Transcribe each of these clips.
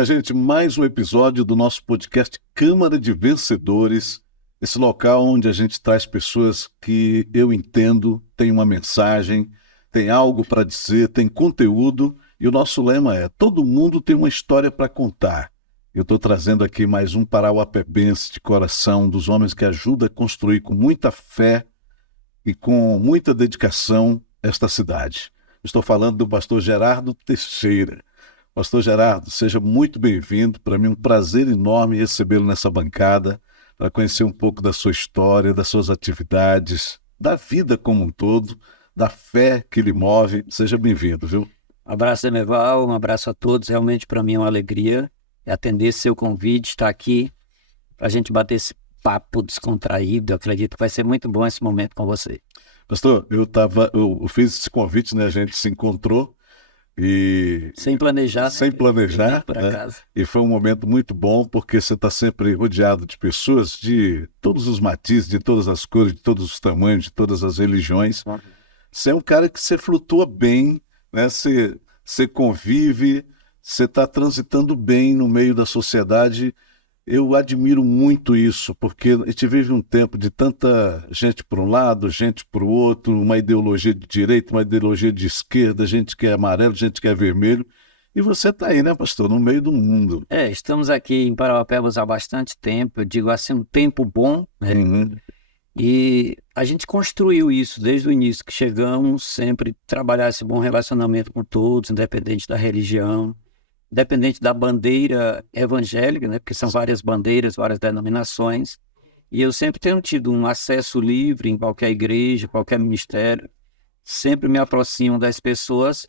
Minha gente, mais um episódio do nosso podcast Câmara de Vencedores, esse local onde a gente traz pessoas que eu entendo, tem uma mensagem, tem algo para dizer, tem conteúdo, e o nosso lema é: todo mundo tem uma história para contar. Eu estou trazendo aqui mais um parauapebense de coração, dos homens que ajudam a construir com muita fé e com muita dedicação esta cidade. Estou falando do pastor Gerardo Teixeira. Pastor Gerardo, seja muito bem-vindo. Para mim é um prazer enorme recebê-lo nessa bancada, para conhecer um pouco da sua história, das suas atividades, da vida como um todo, da fé que lhe move. Seja bem-vindo, viu? Um abraço, Emeval, um abraço a todos. Realmente para mim é uma alegria atender seu convite, estar aqui para a gente bater esse papo descontraído. Eu acredito que vai ser muito bom esse momento com você. Pastor, eu fiz esse convite, né? A gente se encontrou e Sem planejar, sem né? planejar, Por né? acaso. E foi um momento muito bom, porque você está sempre rodeado de pessoas de todos os matizes, de todas as cores, de todos os tamanhos, de todas as religiões. Você é um cara que você flutua bem, né? Você convive, você está transitando bem no meio da sociedade. Eu admiro muito isso, porque a gente vive um tempo de tanta gente por um lado, gente por outro, uma ideologia de direita, uma ideologia de esquerda, gente que é amarelo, gente que é vermelho. E você está aí, né, pastor, no meio do mundo. Estamos aqui em Parauapebas há bastante tempo, eu digo assim, um tempo bom, né? Uhum. E a gente construiu isso desde o início que chegamos, sempre trabalhar esse bom relacionamento com todos, independente da religião, independente da bandeira evangélica, né? Porque são várias bandeiras, várias denominações. E eu sempre tenho tido um acesso livre em qualquer igreja, qualquer ministério. Sempre me aproximo das pessoas,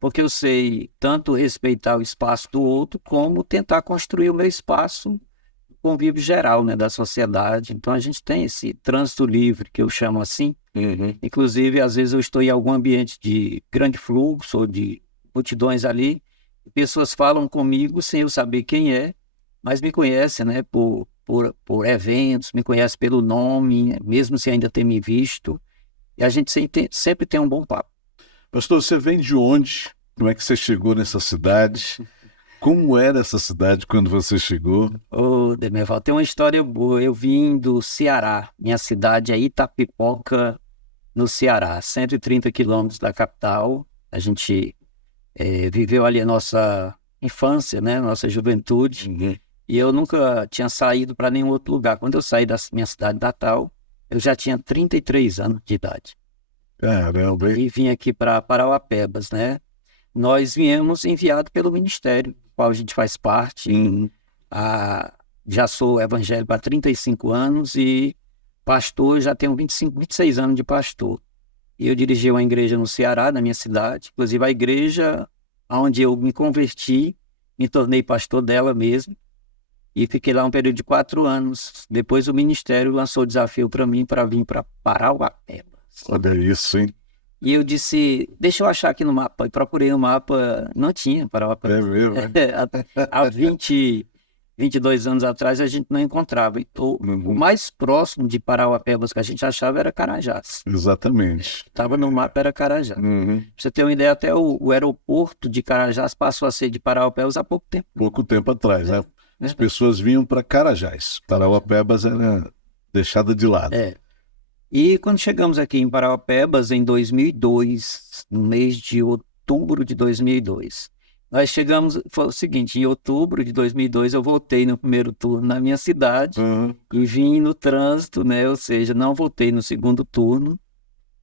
porque eu sei tanto respeitar o espaço do outro, como tentar construir o meu espaço, o convívio geral, né, da sociedade. Então a gente tem esse trânsito livre, que eu chamo assim. Uhum. Inclusive, às vezes eu estou em algum ambiente de grande fluxo ou de multidões ali, e pessoas falam comigo sem eu saber quem é, mas me conhecem, né, por eventos, me conhecem pelo nome, mesmo sem ainda ter me visto, e a gente sempre tem um bom papo. Pastor, você vem de onde? Como é que você chegou nessa cidade? Como era essa cidade quando você chegou? Ô, Demerval, tem uma história boa. Eu vim do Ceará, minha cidade é Itapipoca, no Ceará, 130 quilômetros da capital. A gente viveu ali a nossa infância, né, nossa juventude, Uhum. e eu nunca tinha saído para nenhum outro lugar. Quando eu saí da minha cidade natal, eu já tinha 33 anos de idade. Caramba, hein? E vim aqui para Parauapebas, né? Nós viemos enviado pelo ministério, do qual a gente faz parte. Uhum. Já sou evangélico há 35 anos e pastor, já tenho 26 anos de pastor. E eu dirigi uma igreja no Ceará, na minha cidade. Inclusive a igreja onde eu me converti, me tornei pastor dela mesmo. E fiquei lá um período de 4 anos. Depois o ministério lançou o desafio para mim para vir para Parauapebas. Olha isso, hein? E eu disse, deixa eu achar aqui no mapa. E procurei no mapa, não tinha Parauapebas. É mesmo, né? Há 22 anos atrás a gente não encontrava. Então, o Uhum. mais próximo de Parauapebas que a gente achava era Carajás. Exatamente. Estava no mapa, era Carajás. Uhum. Pra você ter uma ideia, até o aeroporto de Carajás passou a ser de Parauapebas há pouco tempo. Pouco tempo atrás, né? As Né? pessoas vinham para Carajás. Parauapebas era deixada de lado. E quando chegamos aqui em Parauapebas, em 2002, no mês de outubro de 2002, nós chegamos, foi o seguinte, em outubro de 2002 eu voltei no primeiro turno na minha cidade Uhum. e vim no trânsito, né? Ou seja, não voltei no segundo turno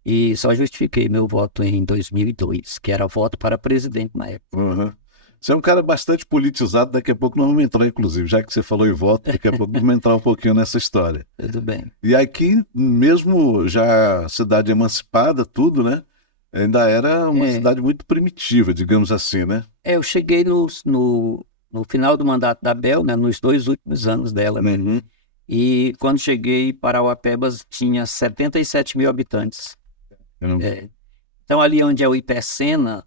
e só justifiquei meu voto em 2002, que era voto para presidente na época. Uhum. Você é um cara bastante politizado, daqui a pouco nós vamos entrar, inclusive, já que você falou em voto, daqui a pouco vamos entrar um pouquinho nessa história. Tudo bem. E aqui, mesmo já cidade emancipada, tudo, né? Ainda era uma cidade muito primitiva, digamos assim, né? Eu cheguei no final do mandato da Bel, né? Nos 2 últimos anos dela, né? Uhum. E quando cheguei, Parauapebas tinha 77 mil habitantes. Então, ali onde é o Ipecena,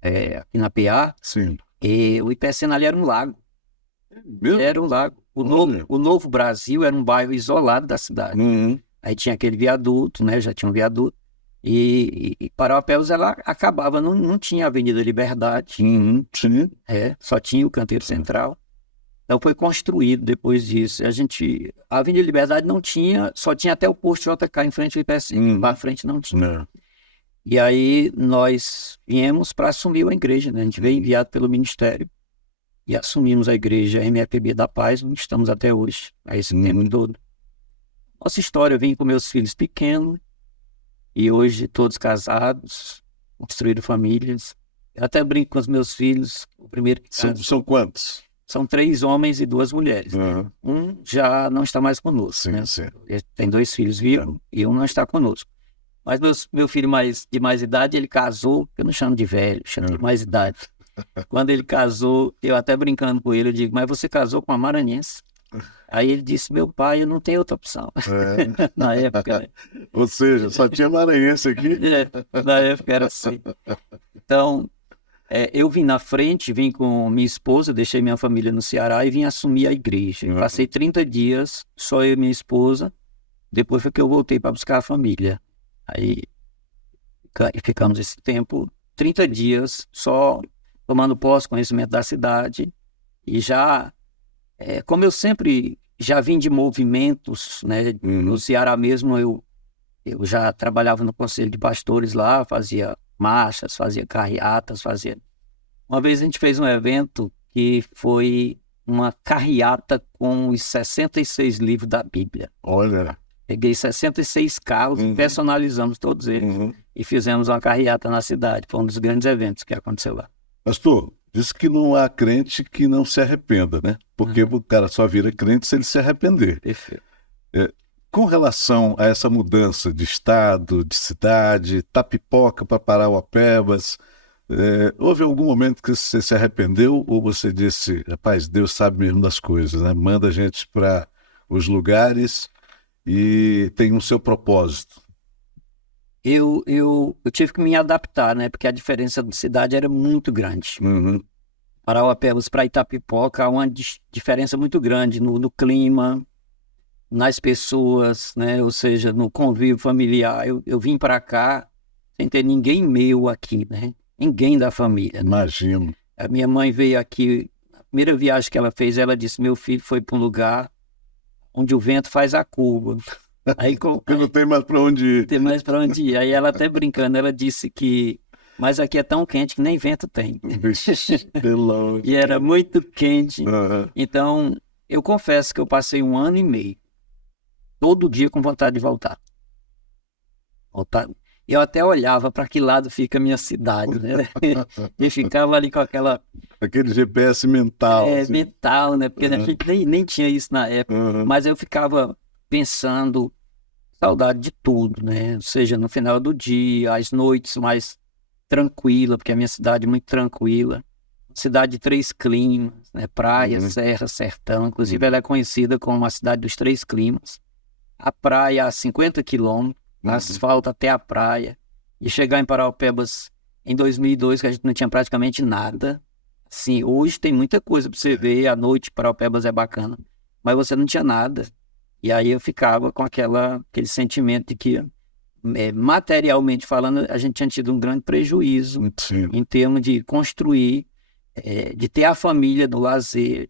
aqui na PA, Sim. o Ipecena ali era um lago. Mesmo? Era um lago. Olha. O Novo Brasil era um bairro isolado da cidade. Uhum. Aí tinha aquele viaduto, né? Já tinha um viaduto. E Parauapebas, ela acabava, não tinha Avenida Liberdade, Sim. só tinha o Canteiro Central. Então foi construído depois disso. A Avenida Liberdade não tinha, só tinha até o posto JK em frente ao IPC. Para frente não tinha. E aí nós viemos para assumir a igreja, né? A gente veio enviado pelo Ministério e assumimos a igreja MFPB da Paz, onde estamos até hoje, a esse tempo todo. Nossa história, eu vim com meus filhos pequenos e hoje todos casados, construíram famílias. Eu até brinco com os meus filhos, o primeiro que São quantos? São 3 homens e 2 mulheres. Um já não está mais conosco, né? Ele tem 2 filhos vivos e um não está conosco. Mas meu filho de mais idade, ele casou, eu não chamo de velho, chamo de mais idade. Quando ele casou, eu até brincando com ele, eu digo, mas você casou com uma maranhense? Aí ele disse, meu pai, eu não tenho outra opção. Na época, né? Ou seja, só tinha maranhense aqui? Na época era assim. Então, eu vim na frente, vim com minha esposa, deixei minha família no Ceará e vim assumir a igreja. Passei 30 dias, só eu e minha esposa. Depois foi que eu voltei para buscar a família. Aí ficamos esse tempo, 30 dias, só tomando posse, conhecimento da cidade. E já, como eu sempre já vim de movimentos, né? No Ceará mesmo, eu já trabalhava no Conselho de Pastores lá, fazia marchas, fazia carreatas, Uma vez a gente fez um evento que foi uma carreata com os 66 livros da Bíblia. Olha. Peguei 66 carros, personalizamos todos eles e fizemos uma carreata na cidade. Foi um dos grandes eventos que aconteceu lá. Pastor, diz que não há crente que não se arrependa, né? Porque o cara só vira crente se ele se arrepender. Perfeito. Com relação a essa mudança de estado, de cidade, Tapipoca para Parauapebas, houve algum momento que você se arrependeu ou você disse, rapaz, Deus sabe mesmo das coisas, né? Manda a gente para os lugares e tem o seu propósito? Eu tive que me adaptar, né? Porque a diferença de cidade era muito grande. Parauapebas para Itapipoca há uma diferença muito grande no clima, nas pessoas, né? Ou seja, no convívio familiar. Eu vim para cá sem ter ninguém meu aqui, né? Ninguém da família. Né? Imagino. A minha mãe veio aqui, a primeira viagem que ela fez, ela disse, meu filho foi para um lugar onde o vento faz a curva. Aí não tem mais para onde ir. Tem mais para onde ir. Aí ela até brincando, ela disse que mas aqui é tão quente que nem vento tem. E era muito quente. Então, eu confesso que eu passei 1 ano e meio, todo dia com vontade de voltar. Eu até olhava para que lado fica a minha cidade, né? E ficava ali com aquele GPS mental. Assim. Mental, né? Porque a gente nem tinha isso na época. Mas eu ficava pensando, saudade de tudo, né? Ou seja, no final do dia, as noites mais tranquila, porque a minha cidade é muito tranquila. Cidade de 3 climas, né? Praia, serra, sertão. Inclusive, ela é conhecida como a cidade dos 3 climas. A praia a 50 quilômetros, asfalto até a praia. E chegar em Parauapebas em 2002, que a gente não tinha praticamente nada. Sim, hoje tem muita coisa para você ver. À noite, Parauapebas é bacana. Mas você não tinha nada. E aí eu ficava com aquele sentimento de que, materialmente falando, a gente tinha tido um grande prejuízo. Sim. Em termos de construir, de ter a família no lazer.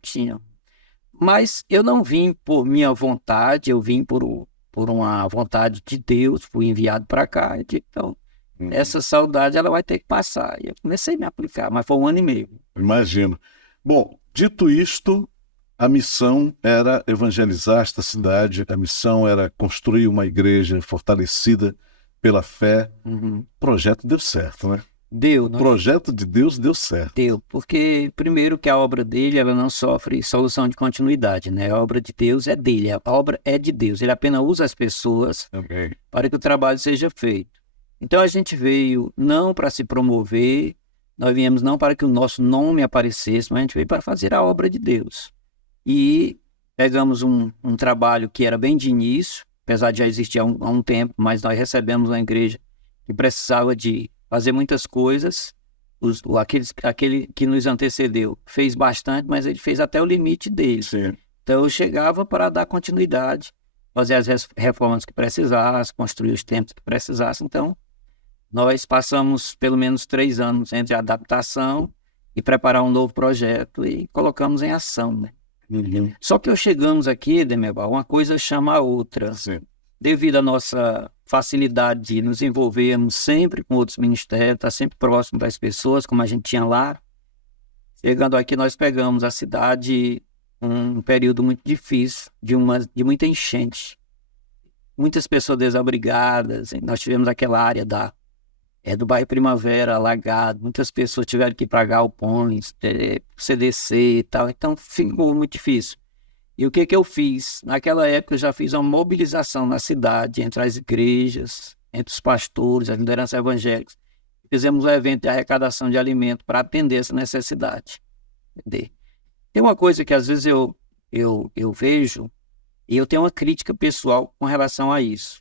Mas eu não vim por minha vontade, eu vim por uma vontade de Deus, fui enviado para cá. Então, essa saudade ela vai ter que passar. E eu comecei a me aplicar, mas foi 1 ano e meio. Imagino. Bom, dito isto, a missão era evangelizar esta cidade, a missão era construir uma igreja fortalecida pela fé. O projeto deu certo, né? Deu, né? O projeto de Deus deu certo. Deu, porque primeiro que a obra dele, ela não sofre solução de continuidade, né? A obra de Deus é dele, a obra é de Deus. Ele apenas usa as pessoas para que o trabalho seja feito. Então a gente veio não para se promover, nós viemos não para que o nosso nome aparecesse, mas a gente veio para fazer a obra de Deus. E pegamos um trabalho que era bem de início, apesar de já existir há um tempo, mas nós recebemos uma igreja que precisava de fazer muitas coisas. Aquele que nos antecedeu fez bastante, mas ele fez até o limite dele. Sim. Então eu chegava para dar continuidade, fazer as reformas que precisasse, construir os templos que precisasse. Então nós passamos pelo menos 3 anos entre a adaptação e preparar um novo projeto e colocamos em ação, né? Uhum. Só que chegamos aqui, Demeval, uma coisa chama a outra. Sim. Devido à nossa facilidade de nos envolvermos sempre com outros ministérios, estar sempre próximo das pessoas, como a gente tinha lá, chegando aqui nós pegamos a cidade um período muito difícil, de muita enchente. Muitas pessoas desabrigadas, nós tivemos aquela área do bairro Primavera alagado, muitas pessoas tiveram que ir para galpões, CDC e tal, então ficou muito difícil. E o que eu fiz? Naquela época eu já fiz uma mobilização na cidade, entre as igrejas, entre os pastores, as lideranças evangélicas. Fizemos um evento de arrecadação de alimento para atender essa necessidade. Entender? Tem uma coisa que às vezes eu vejo, e eu tenho uma crítica pessoal com relação a isso.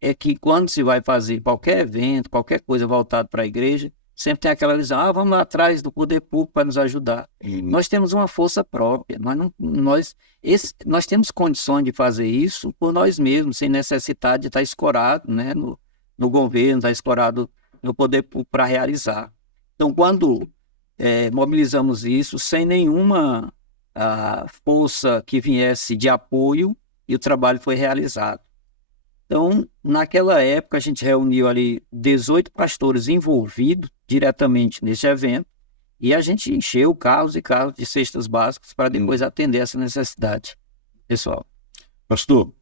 É que quando se vai fazer qualquer evento, qualquer coisa voltada para a igreja, sempre tem aquela visão, vamos lá atrás do poder público para nos ajudar. Nós temos uma força própria, nós temos condições de fazer isso por nós mesmos, sem necessidade de estar escorado, né, no governo, estar escorado no poder público para realizar. Então, quando mobilizamos isso, sem nenhuma força que viesse de apoio, e o trabalho foi realizado. Então, naquela época, a gente reuniu ali 18 pastores envolvidos diretamente nesse evento e a gente encheu carros e carros de cestas básicas para depois atender essa necessidade, pessoal. Pastor,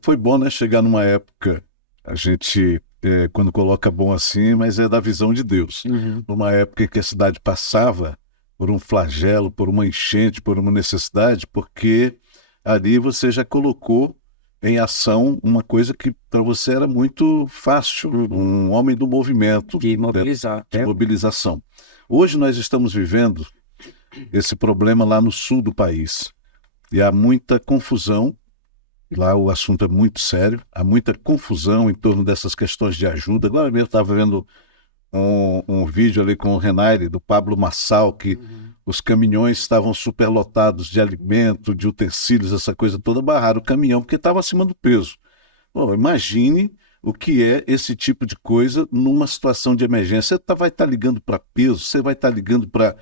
foi bom, né, chegar numa época, a gente, quando coloca bom assim, mas é da visão de Deus. Numa época em que a cidade passava por um flagelo, por uma enchente, por uma necessidade, porque ali você já colocou em ação uma coisa que para você era muito fácil, um homem do movimento, de mobilizar. de mobilização. Hoje nós estamos vivendo esse problema lá no sul do país e há muita confusão, lá o assunto é muito sério, há muita confusão em torno dessas questões de ajuda. Agora mesmo estava vendo um vídeo ali com o Renaire, do Pablo Massal, que os caminhões estavam superlotados de alimento, de utensílios, essa coisa toda, barraram o caminhão porque estava acima do peso. Bom, imagine o que é esse tipo de coisa numa situação de emergência. Você vai estar ligando para peso, você vai estar ligando para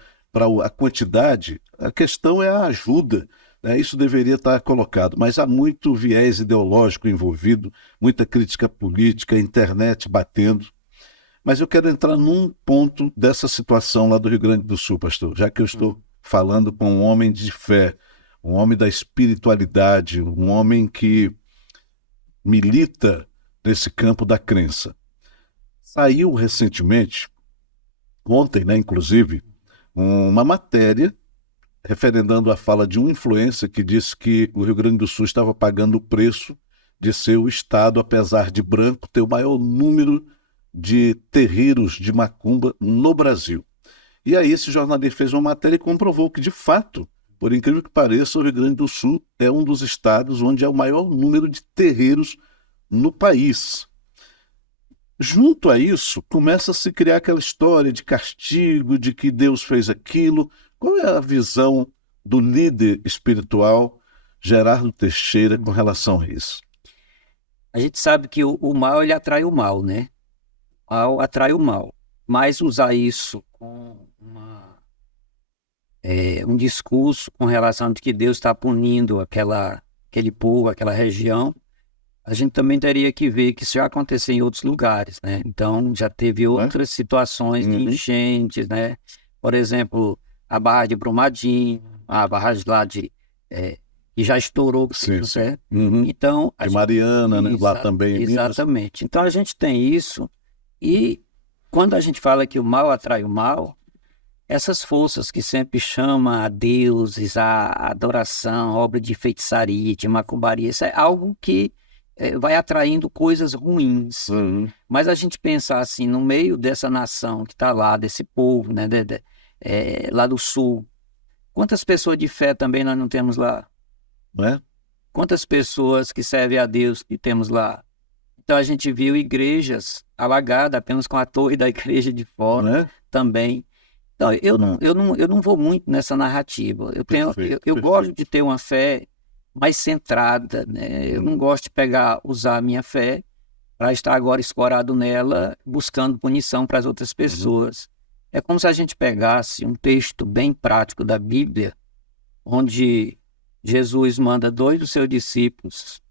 a quantidade. A questão é a ajuda, né? Isso deveria estar colocado, mas há muito viés ideológico envolvido, muita crítica política, a internet batendo. Mas eu quero entrar num ponto dessa situação lá do Rio Grande do Sul, pastor, já que eu estou falando com um homem de fé, um homem da espiritualidade, um homem que milita nesse campo da crença. Saiu recentemente, ontem, né, inclusive, uma matéria referendando a fala de um influencer que disse que o Rio Grande do Sul estava pagando o preço de ser o estado, apesar de branco, ter o maior número de terreiros de macumba no Brasil. E aí esse jornalista fez uma matéria e comprovou que, de fato, por incrível que pareça, o Rio Grande do Sul é um dos estados onde é o maior número de terreiros no país. Junto a isso, começa a se criar aquela história de castigo, de que Deus fez aquilo. Qual é a visão do líder espiritual Gerardo Teixeira com relação a isso? A gente sabe que o mal, ele atrai o mal, né? O mal atrai o mal. Mas usar isso com um discurso com relação a que Deus está punindo aquele povo, aquela região, a gente também teria que ver que isso já aconteceu em outros lugares, né? Então, já teve outras situações de enchentes, né? Por exemplo, a barragem de Brumadinho, a barragem lá que já estourou, certo? Então, de Mariana, né? Lá também. Exatamente. Então, a gente tem isso e quando a gente fala que o mal atrai o mal, essas forças que sempre chamam a deuses, a adoração, a obra de feitiçaria, de macumbaria, isso é algo que vai atraindo coisas ruins. Mas a gente pensar assim, no meio dessa nação que está lá, desse povo, né, lá do sul, quantas pessoas de fé também nós não temos lá? Não é? Quantas pessoas que servem a Deus que temos lá? Então a gente viu igrejas alagadas apenas com a torre da igreja de fora também. Então eu não vou muito nessa narrativa. Eu gosto de ter uma fé mais centrada, né? Eu não gosto de usar a minha fé para estar agora escorado nela, buscando punição para as outras pessoas. É como se a gente pegasse um texto bem prático da Bíblia, onde Jesus manda 2 dos seus discípulos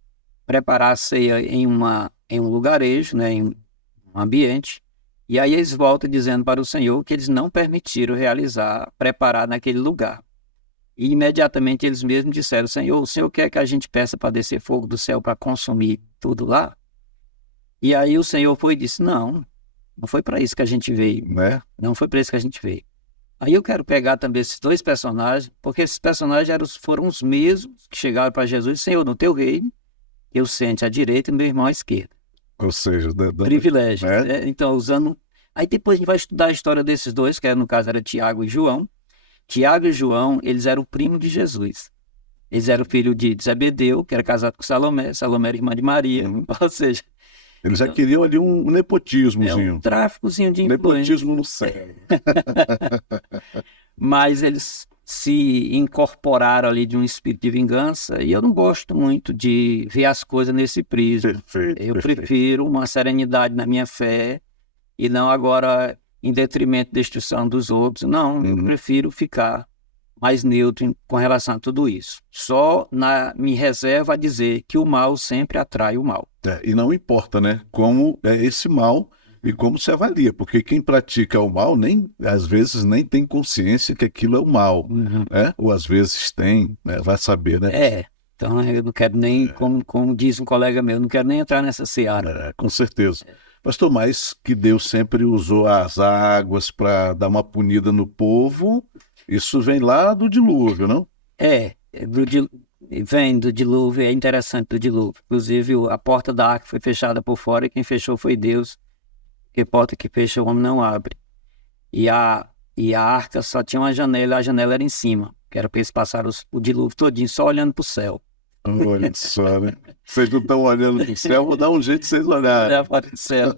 preparar a ceia em um lugarejo, né, em um ambiente, e aí eles voltam dizendo para o Senhor que eles não permitiram preparar naquele lugar. E imediatamente eles mesmos disseram: Senhor, o Senhor quer que a gente peça para descer fogo do céu para consumir tudo lá? E aí o Senhor foi e disse: não foi para isso que a gente veio. Né? Não foi para isso que a gente veio. Aí eu quero pegar também esses 2 personagens, porque esses personagens foram os mesmos que chegaram para Jesus e disseram: Senhor, no teu reino, eu sente à direita e meu irmão à esquerda. Ou seja, Privilégio. né? Então, usando... Aí depois a gente vai estudar a história desses 2, que no caso era Tiago e João. Tiago e João, eles eram primos de Jesus. Eles eram filhos de Zebedeu, que era casado com Salomé. Salomé era irmã de Maria. Ou seja... Eles já queriam ali um nepotismozinho. Um tráficozinho de influência. Nepotismo no céu. Mas eles se incorporaram ali de um espírito de vingança, e eu não gosto muito de ver as coisas nesse prisma. Perfeito. Prefiro uma serenidade na minha fé, e não agora em detrimento da destruição dos outros. Não, eu prefiro ficar mais neutro com relação a tudo isso. Só me reservo a dizer que o mal sempre atrai o mal. E não importa, né? Como é esse mal e como se avalia, porque quem pratica o mal às vezes nem tem consciência que aquilo é o mal, né? Ou às vezes tem, né? Vai saber, né? Então eu não quero nem, como diz um colega meu, não quero nem entrar nessa seara. Com certeza. Pastor, mas que Deus sempre usou as águas para dar uma punida no povo, isso vem lá do dilúvio, não? Vem do dilúvio, é interessante do dilúvio. Inclusive, a porta da arca foi fechada por fora e quem fechou foi Deus, porque porta que fecha o homem não abre. E a arca só tinha uma janela, a janela era em cima, que era para eles passarem o dilúvio todinho só olhando para o céu. Olha só, né? Vocês não estão olhando para o céu, vou dar um jeito de vocês olharem. Olhar para o céu.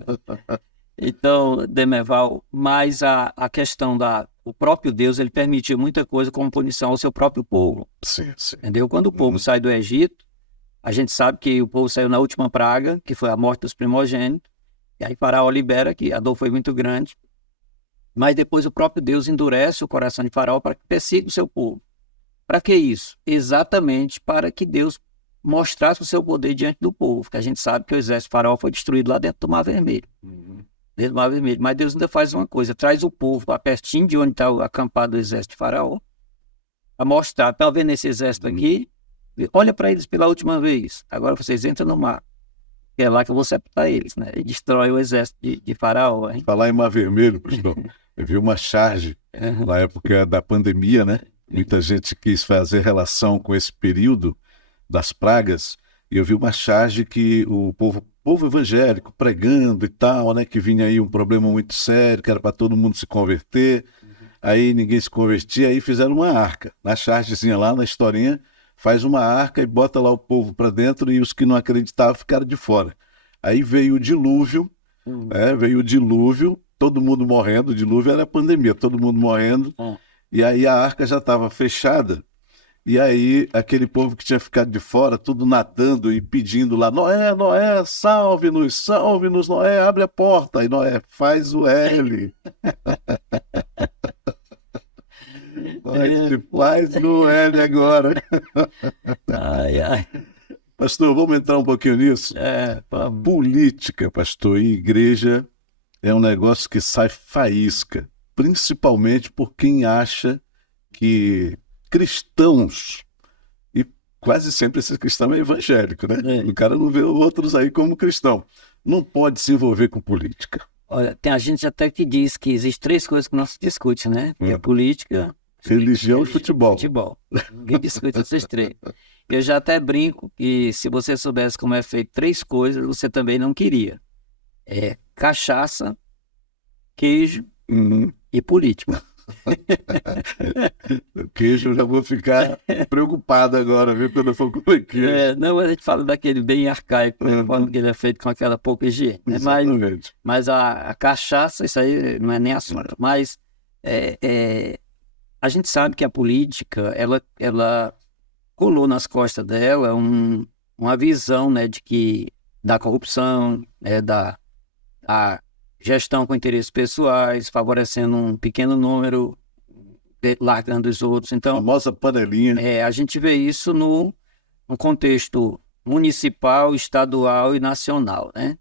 Então, Demerval, mas a questão o próprio Deus, ele permitiu muita coisa como punição ao seu próprio povo. Sim. Entendeu? Quando o povo sai do Egito, a gente sabe que o povo saiu na última praga, que foi a morte dos primogênitos, e aí Faraó libera, que a dor foi muito grande, mas depois o próprio Deus endurece o coração de Faraó para que persiga o seu povo. Para que isso? Exatamente para que Deus mostrasse o seu poder diante do povo, porque a gente sabe que o exército de Faraó foi destruído lá dentro do Mar Vermelho. Dentro do Mar Vermelho. Mas Deus ainda faz uma coisa, traz o povo para pertinho de onde está acampado o exército de Faraó, para mostrar: está vendo esse exército aqui? Olha para eles pela última vez, agora vocês entram no mar, que é lá que eu vou sepultar eles, né? E destrói o exército de Faraó. Hein? Falar em Mar Vermelho, pastor, eu vi uma charge na época da pandemia, né? Muita gente quis fazer relação com esse período das pragas, e eu vi uma charge que o povo evangélico pregando e tal, né? Que vinha aí um problema muito sério, que era para todo mundo se converter, aí ninguém se convertia, aí fizeram uma arca. Na chargezinha lá, na historinha, faz uma arca e bota lá o povo para dentro, e os que não acreditavam ficaram de fora. Aí veio o dilúvio, todo mundo morrendo, o dilúvio era a pandemia, todo mundo morrendo, e aí a arca já estava fechada, e aí aquele povo que tinha ficado de fora, tudo nadando e pedindo lá: Noé, Noé, salve-nos, Noé, abre a porta. Aí Noé faz o L. Noé faz o L agora. Ai. Pastor, vamos entrar um pouquinho nisso? Política, pastor, e igreja é um negócio que sai faísca, principalmente por quem acha que cristãos, e quase sempre esse cristão é evangélico, né? O cara não vê outros aí como cristão. Não pode se envolver com política. Olha, tem a gente até que diz que existem 3 coisas que não se discute, né? Que é política, religião e futebol. Ninguém discute essas 3. Eu já até brinco que se você soubesse como é feito 3 coisas, você também não queria. Cachaça, queijo e política. O queijo eu já vou ficar preocupado agora, viu? Quando eu for comer queijo. Não, a gente fala daquele bem arcaico, né? Falando que ele é feito com aquela pouca higiene. Né? Mas a cachaça, isso aí não é nem assunto. Mas a gente sabe que a política, ela colou nas costas dela uma visão, né, de que da corrupção, da gestão com interesses pessoais, favorecendo um pequeno número, largando os outros. A Então, famosa panelinha. a gente vê isso no contexto municipal, estadual e nacional, né?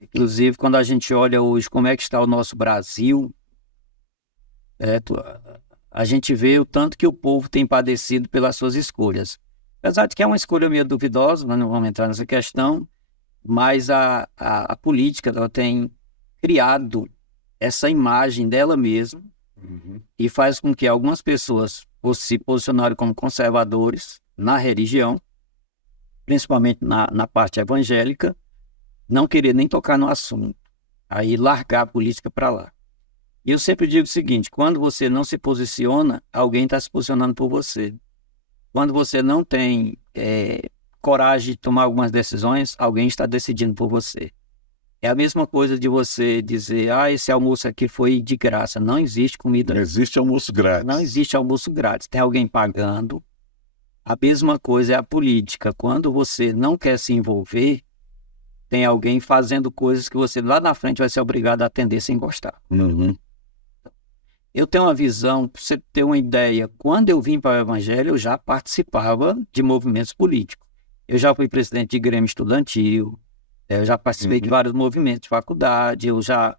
Inclusive, quando a gente olha hoje como é que está o nosso Brasil, a gente vê o tanto que o povo tem padecido pelas suas escolhas. Apesar de que é uma escolha meio duvidosa, nós não vamos entrar nessa questão, mas a política ela tem criado essa imagem dela mesma e faz com que algumas pessoas se posicionarem como conservadores na religião, principalmente na parte evangélica, não querer nem tocar no assunto, aí largar a política para lá. E eu sempre digo o seguinte, quando você não se posiciona, alguém está se posicionando por você. Quando você não tem coragem de tomar algumas decisões, alguém está decidindo por você. É a mesma coisa de você dizer, esse almoço aqui foi de graça. Não existe comida. Não existe almoço grátis. Não existe almoço grátis. Tem alguém pagando. A mesma coisa é a política. Quando você não quer se envolver, tem alguém fazendo coisas que você lá na frente vai ser obrigado a atender sem gostar. Eu tenho uma visão, para você ter uma ideia, quando eu vim para o Evangelho, eu já participava de movimentos políticos. Eu já fui presidente de grêmio estudantil, eu já participei de vários movimentos de faculdade, eu já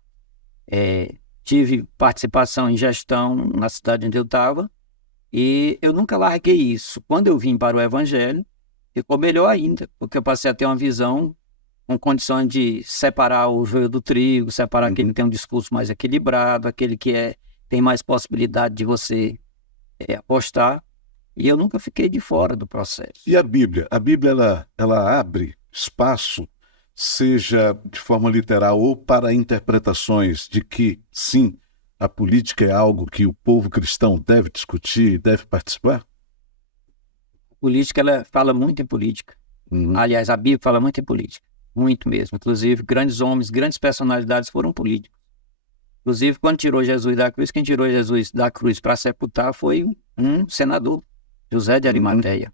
tive participação em gestão na cidade onde eu estava, e eu nunca larguei isso. Quando eu vim para o Evangelho, ficou melhor ainda, porque eu passei a ter uma visão com condições de separar o joio do trigo, separar aquele que tem um discurso mais equilibrado, aquele que tem mais possibilidade de você apostar, e eu nunca fiquei de fora do processo. E a Bíblia? A Bíblia, ela abre espaço, seja de forma literal ou para interpretações de que, sim, a política é algo que o povo cristão deve discutir, deve participar? A política, ela fala muito em política. Aliás, a Bíblia fala muito em política, muito mesmo. Inclusive, grandes homens, grandes personalidades foram políticos. Inclusive, quando tirou Jesus da cruz, quem tirou Jesus da cruz para sepultar foi um senador, José de Arimateia.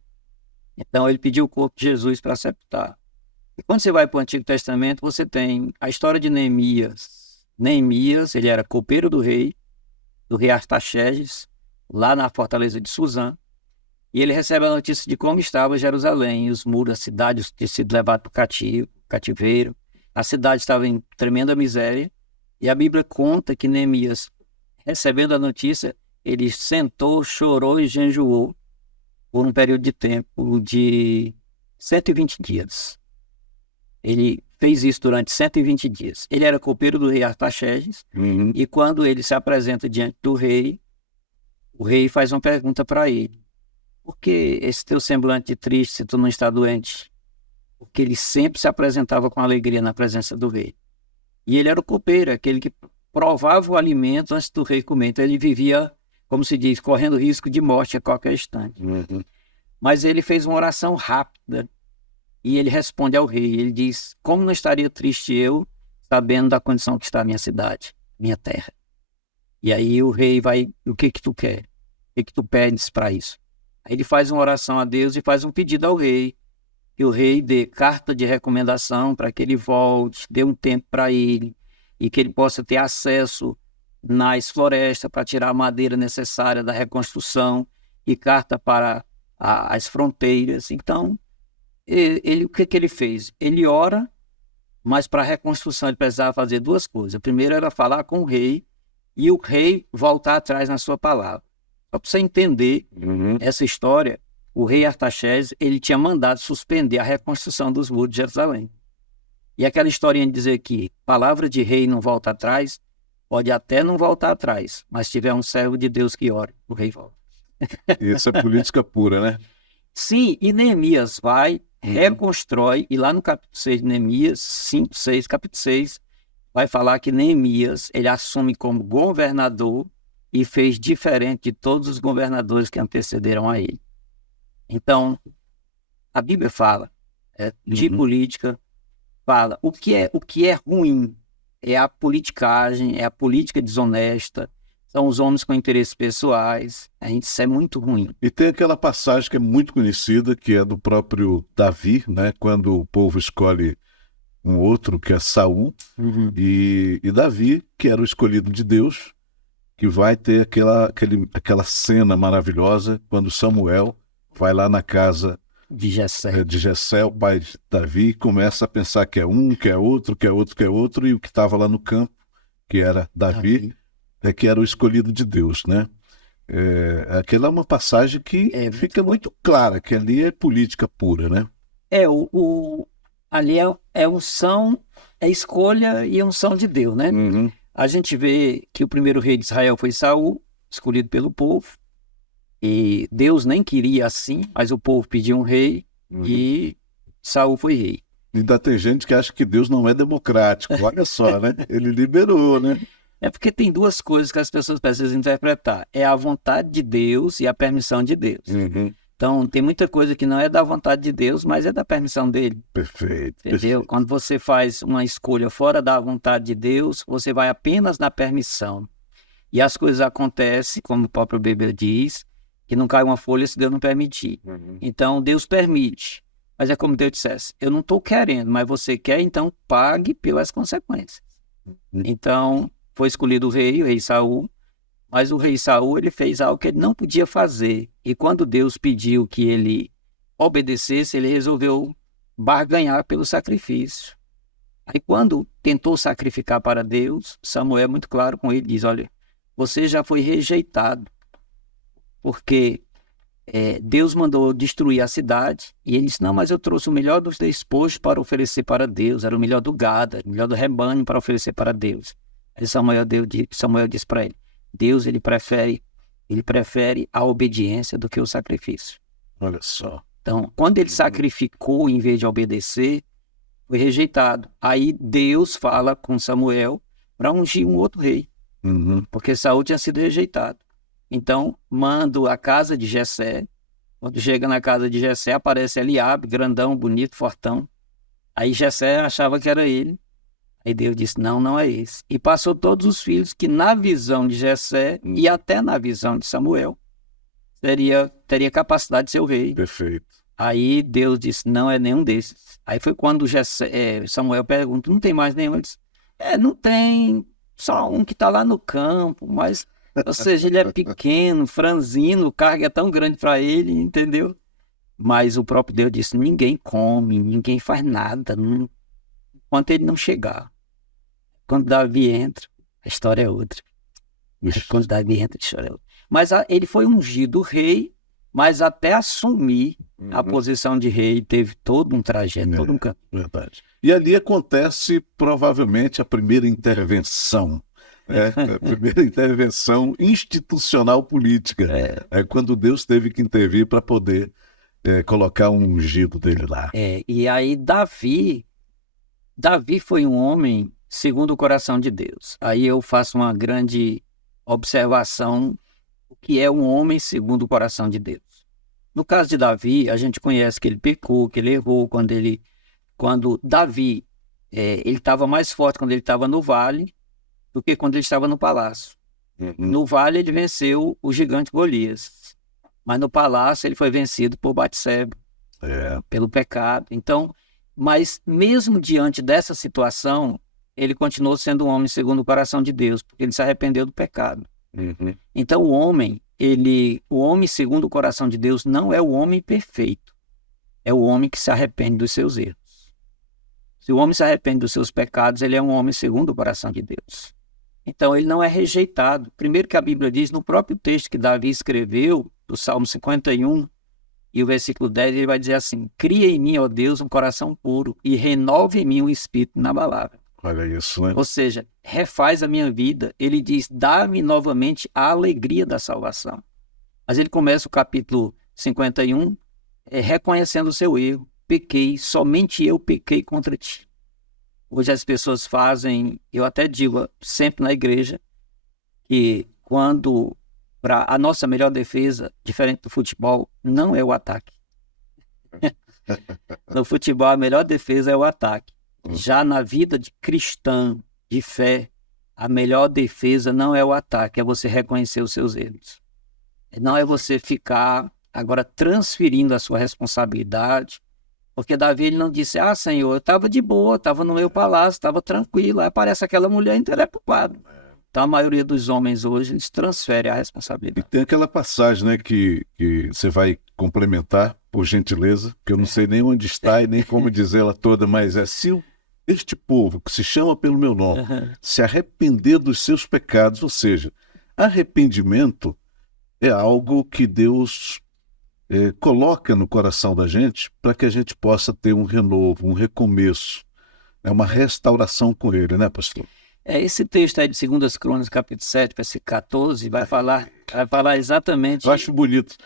Então, ele pediu o corpo de Jesus para sepultar. E quando você vai para o Antigo Testamento, você tem a história de Neemias. Neemias, ele era copeiro do rei Artaxerxes, lá na fortaleza de Suzã, e ele recebe a notícia de como estava Jerusalém, os muros da cidade tinham sido levados para o cativeiro, a cidade estava em tremenda miséria, e a Bíblia conta que Neemias, recebendo a notícia, ele sentou, chorou e jejuou por um período de tempo de 120 dias. Ele fez isso durante 120 dias. Ele era copeiro do rei Artaxerxes, e quando ele se apresenta diante do rei, o rei faz uma pergunta para ele. Por que esse teu semblante triste se tu não está doente? Porque ele sempre se apresentava com alegria na presença do rei. E ele era o copeiro, aquele que provava o alimento antes do rei comer. Então ele vivia, como se diz, correndo risco de morte a qualquer instante. Mas ele fez uma oração rápida e ele responde ao rei. Ele diz, como não estaria triste eu, sabendo da condição que está a minha cidade, minha terra? E aí o rei vai, o que tu quer? O que tu pedes para isso? Aí ele faz uma oração a Deus e faz um pedido ao rei, que o rei dê carta de recomendação para que ele volte, dê um tempo para ele, e que ele possa ter acesso nas florestas para tirar a madeira necessária da reconstrução, e carta para as fronteiras. Então, o que ele fez? Ele ora, mas para a reconstrução ele precisava fazer duas coisas. A primeira era falar com o rei, e o rei voltar atrás na sua palavra. Só para você entender essa história, o rei Artaxerxes, ele tinha mandado suspender a reconstrução dos muros de Jerusalém. E aquela historinha de dizer que palavra de rei não volta atrás, pode até não voltar atrás, mas se tiver um servo de Deus que ore, o rei volta. Isso é política pura, né? Sim, e Neemias vai, reconstrói, e lá no capítulo 6 de Neemias, 5, 6, capítulo 6, vai falar que Neemias, ele assume como governador e fez diferente de todos os governadores que antecederam a ele. Então, a Bíblia fala de política, fala o que é ruim, é a politicagem, é a política desonesta, são os homens com interesses pessoais, isso é muito ruim. E tem aquela passagem que é muito conhecida, que é do próprio Davi, né? Quando o povo escolhe um outro que é Saul, e Davi, que era o escolhido de Deus, que vai ter aquela cena maravilhosa quando Samuel vai lá na casa De Jessé. de Jessé, o pai de Davi, e começa a pensar que é um, que é outro, que é outro, que é outro, e o que estava lá no campo, que era Davi, que era o escolhido de Deus, né? Aquela é uma passagem que fica muito clara, que ali é política pura, né? Ali é unção, é escolha e unção de Deus, né? A gente vê que o primeiro rei de Israel foi Saul, escolhido pelo povo, e Deus nem queria assim, mas o povo pediu um rei e Saul foi rei. Ainda tem gente que acha que Deus não é democrático, olha só, né? Ele liberou, né? É porque tem duas coisas que as pessoas precisam interpretar. É a vontade de Deus e a permissão de Deus. Então, tem muita coisa que não é da vontade de Deus, mas é da permissão dele. Perfeito. Entendeu? Perfeito. Quando você faz uma escolha fora da vontade de Deus, você vai apenas na permissão. E as coisas acontecem, como o próprio Bíblia diz, que não cai uma folha se Deus não permitir. Então, Deus permite. Mas é como Deus dissesse, eu não estou querendo, mas você quer, então pague pelas consequências. Então, foi escolhido o rei Saul, mas o rei Saul ele fez algo que ele não podia fazer. E quando Deus pediu que ele obedecesse, ele resolveu barganhar pelo sacrifício. Aí quando tentou sacrificar para Deus, Samuel é muito claro com ele, diz, olha, você já foi rejeitado, porque Deus mandou destruir a cidade, e ele disse, não, mas eu trouxe o melhor dos despojos para oferecer para Deus, era o melhor do gado, era o melhor do rebanho para oferecer para Deus. Aí Samuel disse para ele, Deus ele prefere a obediência do que o sacrifício. Olha só. Então, quando ele sacrificou em vez de obedecer, foi rejeitado. Aí Deus fala com Samuel para ungir um outro rei, porque Saul tinha sido rejeitado. Então, manda a casa de Jessé. Quando chega na casa de Jessé, aparece Eliabe, grandão, bonito, fortão. Aí Jessé achava que era ele. Aí Deus disse, não, não é esse. E passou todos os filhos que na visão de Jessé e até na visão de Samuel teria capacidade de ser o rei. Perfeito. Aí Deus disse, não é nenhum desses. Aí foi quando Samuel pergunta, não tem mais nenhum? Ele disse, não tem, só um que está lá no campo, mas, ou seja, ele é pequeno, franzino, o cargo é tão grande para ele, entendeu? Mas o próprio Deus disse, ninguém come, ninguém faz nada, enquanto ele não chegar. Quando Davi entra, a história é outra. Quando Davi entra, a história é outra. Mas ele foi ungido rei, mas até assumir a posição de rei, teve todo um trajeto, todo um caminho. Verdade. E ali acontece, provavelmente, a primeira intervenção. A primeira intervenção institucional política. É quando Deus teve que intervir para poder colocar um ungido dele lá. E aí Davi foi um homem segundo o coração de Deus. Aí eu faço uma grande observação, o que é um homem segundo o coração de Deus. No caso de Davi, a gente conhece que ele pecou, que ele errou, quando Davi, ele estava mais forte quando ele estava no vale do que quando ele estava no palácio. No vale ele venceu o gigante Golias, mas no palácio ele foi vencido por Batseba, pelo pecado. Então, mas mesmo diante dessa situação, ele continuou sendo um homem segundo o coração de Deus, porque ele se arrependeu do pecado. Então o homem segundo o coração de Deus não é o homem perfeito, é o homem que se arrepende dos seus erros. Se o homem se arrepende dos seus pecados, ele é um homem segundo o coração de Deus. Então ele não é rejeitado. Primeiro que a Bíblia diz, no próprio texto que Davi escreveu, do Salmo 51, e o versículo 10, ele vai dizer assim, cria em mim, ó Deus, um coração puro e renove em mim um espírito inabalável. Olha isso, né? Ou seja, refaz a minha vida. Ele diz, dá-me novamente a alegria da salvação. Mas ele começa o capítulo 51 reconhecendo o seu erro. Pequei, somente eu pequei contra ti. Hoje as pessoas fazem, eu até digo sempre na igreja, que quando a nossa melhor defesa, diferente do futebol, não é o ataque. No futebol, a melhor defesa é o ataque. Já na vida de cristã, de fé, a melhor defesa não é o ataque, é você reconhecer os seus erros. Não é você ficar agora transferindo a sua responsabilidade Porque Davi ele não disse, Senhor, eu estava de boa, estava no meu palácio, estava tranquilo. Aí aparece aquela mulher, então ele é culpado. Então a maioria dos homens hoje, eles transferem a E responsabilidade. tem aquela passagem, né, que você vai complementar, por gentileza, que eu não sei nem onde está e nem como dizer ela toda, mas é: se este povo, que se chama pelo meu nome, se arrepender dos seus pecados, ou seja, arrependimento é algo que Deus coloca no coração da gente para que a gente possa ter um renovo, um recomeço, uma restauração com Ele, né, pastor? Esse texto aí de 2 Crônicas, capítulo 7, versículo 14, vai falar exatamente. Eu acho bonito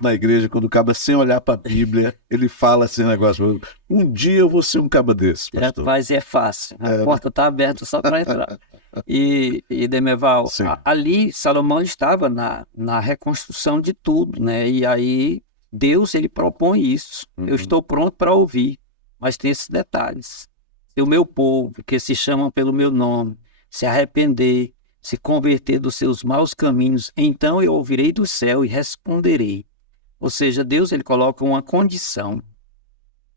na igreja quando o caba, sem olhar para a Bíblia, ele fala esse negócio: um dia eu vou ser um caba desse, pastor. Rapaz, é fácil. A porta está aberta só para entrar. E Demerval, ali Salomão estava na reconstrução de tudo, né? E aí Deus, ele propõe isso. Eu estou pronto para ouvir, mas tem esses detalhes. Se o meu povo, que se chamam pelo meu nome, se arrepender, se converter dos seus maus caminhos, então eu ouvirei do céu e responderei. Ou seja, Deus, ele coloca uma condição.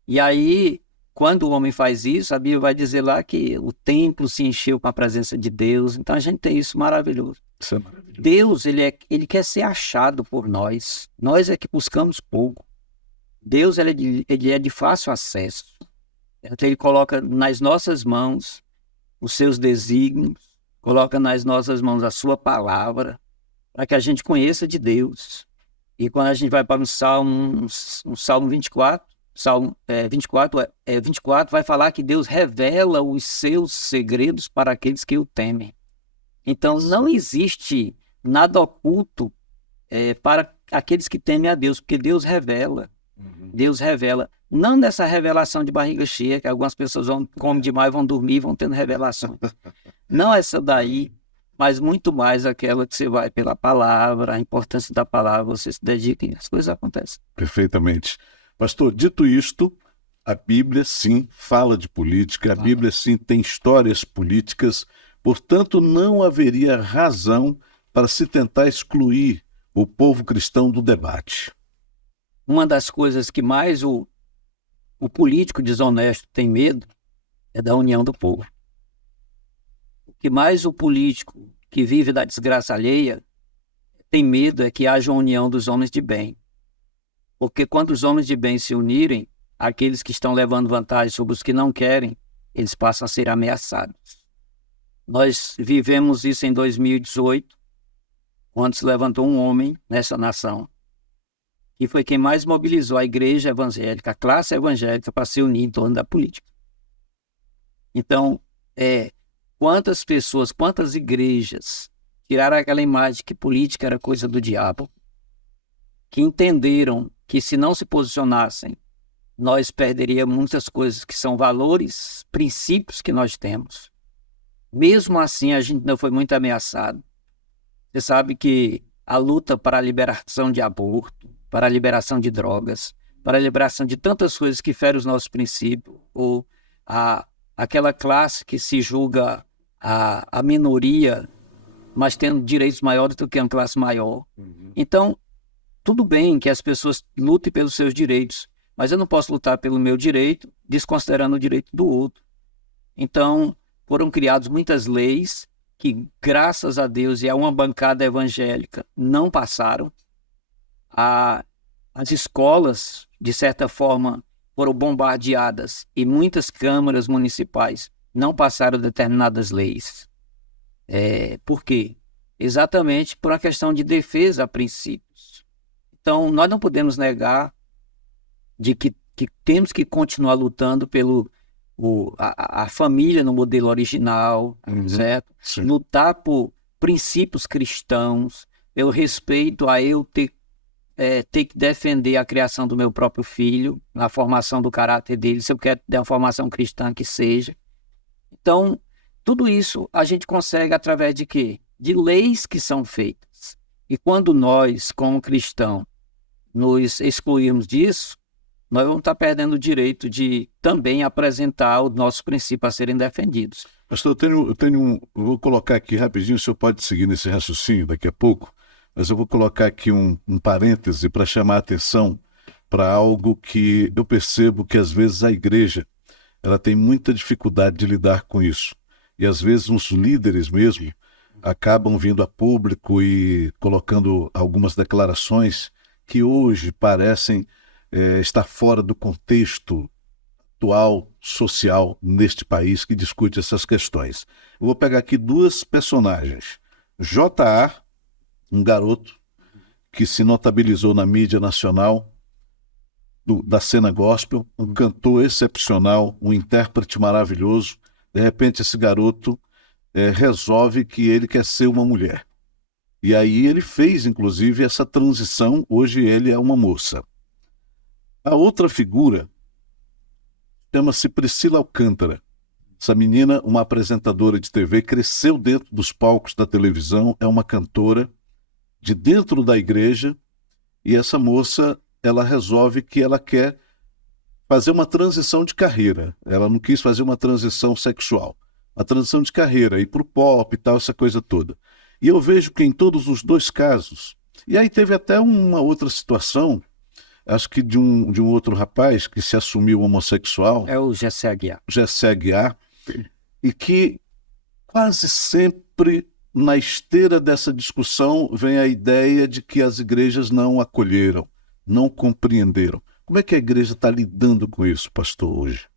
E aí, quando o homem faz isso, a Bíblia vai dizer lá que o templo se encheu com a presença de Deus. Então a gente tem isso maravilhoso. Isso é maravilhoso. Deus, ele quer ser achado por nós. Nós é que buscamos pouco. Deus, ele é de fácil acesso. Então, ele coloca nas nossas mãos os seus desígnios, coloca nas nossas mãos a sua palavra, para que a gente conheça de Deus. E quando a gente vai para um Salmo 24, Salmo 24 vai falar que Deus revela os seus segredos para aqueles que o temem. Então, não existe nada oculto para aqueles que temem a Deus, porque Deus revela. Deus revela. Não nessa revelação de barriga cheia, que algumas pessoas comem demais, vão dormir, vão tendo revelações. Não essa daí, mas muito mais aquela que você vai pela palavra, a importância da palavra, você se dedica e as coisas acontecem. Perfeitamente. Pastor, dito isto, a Bíblia sim fala de política, a Bíblia sim tem histórias políticas, portanto não haveria razão para se tentar excluir o povo cristão do debate. Uma das coisas que mais o político desonesto tem medo é da união do povo. O que mais o político que vive da desgraça alheia tem medo é que haja uma união dos homens de bem. Porque quando os homens de bem se unirem, aqueles que estão levando vantagem sobre os que não querem, eles passam a ser ameaçados. Nós vivemos isso em 2018, quando se levantou um homem nessa nação, que foi quem mais mobilizou a igreja evangélica, a classe evangélica, para se unir em torno da política. Então, quantas pessoas, quantas igrejas tiraram aquela imagem que política era coisa do diabo, que entenderam que se não se posicionassem, nós perderíamos muitas coisas que são valores, princípios que nós temos. Mesmo assim, a gente não foi muito ameaçado. Você sabe que a luta para a liberação de aborto, para a liberação de drogas, para a liberação de tantas coisas que ferem os nossos princípios, ou aquela classe que se julga a minoria, mas tendo direitos maiores do que uma classe maior. Então, tudo bem que as pessoas lutem pelos seus direitos, mas eu não posso lutar pelo meu direito desconsiderando o direito do outro. Então, foram criadas muitas leis que, graças a Deus e a uma bancada evangélica, não passaram. As escolas, de certa forma, foram bombardeadas e muitas câmaras municipais não passaram determinadas leis. Por quê? Exatamente por uma questão de defesa a princípios. Então, nós não podemos negar de que temos que continuar lutando pelo a família no modelo original, certo? Sim. Lutar por princípios cristãos, pelo respeito a eu ter que defender a criação do meu próprio filho, na formação do caráter dele, se eu quero dar uma formação cristã que seja. Então, tudo isso a gente consegue através de quê? De leis que são feitas. E quando nós, como cristãos, nos excluirmos disso, nós vamos estar perdendo o direito de também apresentar os nossos princípios a serem defendidos. Pastor, eu vou colocar aqui rapidinho, o senhor pode seguir nesse raciocínio daqui a pouco, mas eu vou colocar aqui um parêntese para chamar a atenção para algo que eu percebo que às vezes a igreja ela tem muita dificuldade de lidar com isso. E às vezes os líderes mesmo acabam vindo a público e colocando algumas declarações que hoje parecem estar fora do contexto atual social neste país que discute essas questões. Eu vou pegar aqui duas personagens. J.A., um garoto que se notabilizou na mídia nacional da cena gospel, um cantor excepcional, um intérprete maravilhoso. De repente esse garoto resolve que ele quer ser uma mulher. E aí ele fez, inclusive, essa transição. Hoje ele é uma moça. A outra figura chama-se Priscila Alcântara. Essa menina, uma apresentadora de TV, cresceu dentro dos palcos da televisão, é uma cantora de dentro da igreja, e essa moça, ela resolve que ela quer fazer uma transição de carreira. Ela não quis fazer uma transição sexual. A transição de carreira, ir para o pop e tal, essa coisa toda. E eu vejo que em todos os dois casos, e aí teve até uma outra situação, acho que de um outro rapaz que se assumiu homossexual. É o Gessé Aguiar. Gessé Aguiar, e que quase sempre na esteira dessa discussão vem a ideia de que as igrejas não acolheram, não compreenderam. Como é que a igreja está lidando com isso, pastor, hoje?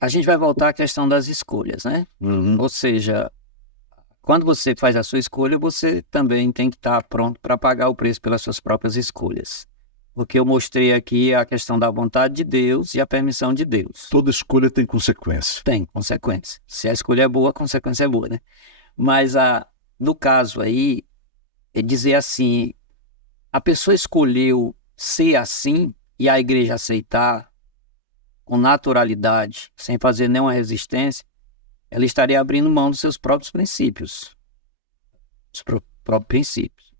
A gente vai voltar à questão das escolhas, né? Uhum. Ou seja, quando você faz a sua escolha, você também tem que estar pronto para pagar o preço pelas suas próprias escolhas. O que eu mostrei aqui é a questão da vontade de Deus e a permissão de Deus. Toda escolha tem consequência. Tem consequência. Se a escolha é boa, a consequência é boa, né? Mas no caso aí, é dizer assim, a pessoa escolheu ser assim e a igreja aceitar com naturalidade, sem fazer nenhuma resistência, ela estaria abrindo mão dos seus próprios princípios. Os próprios princípios.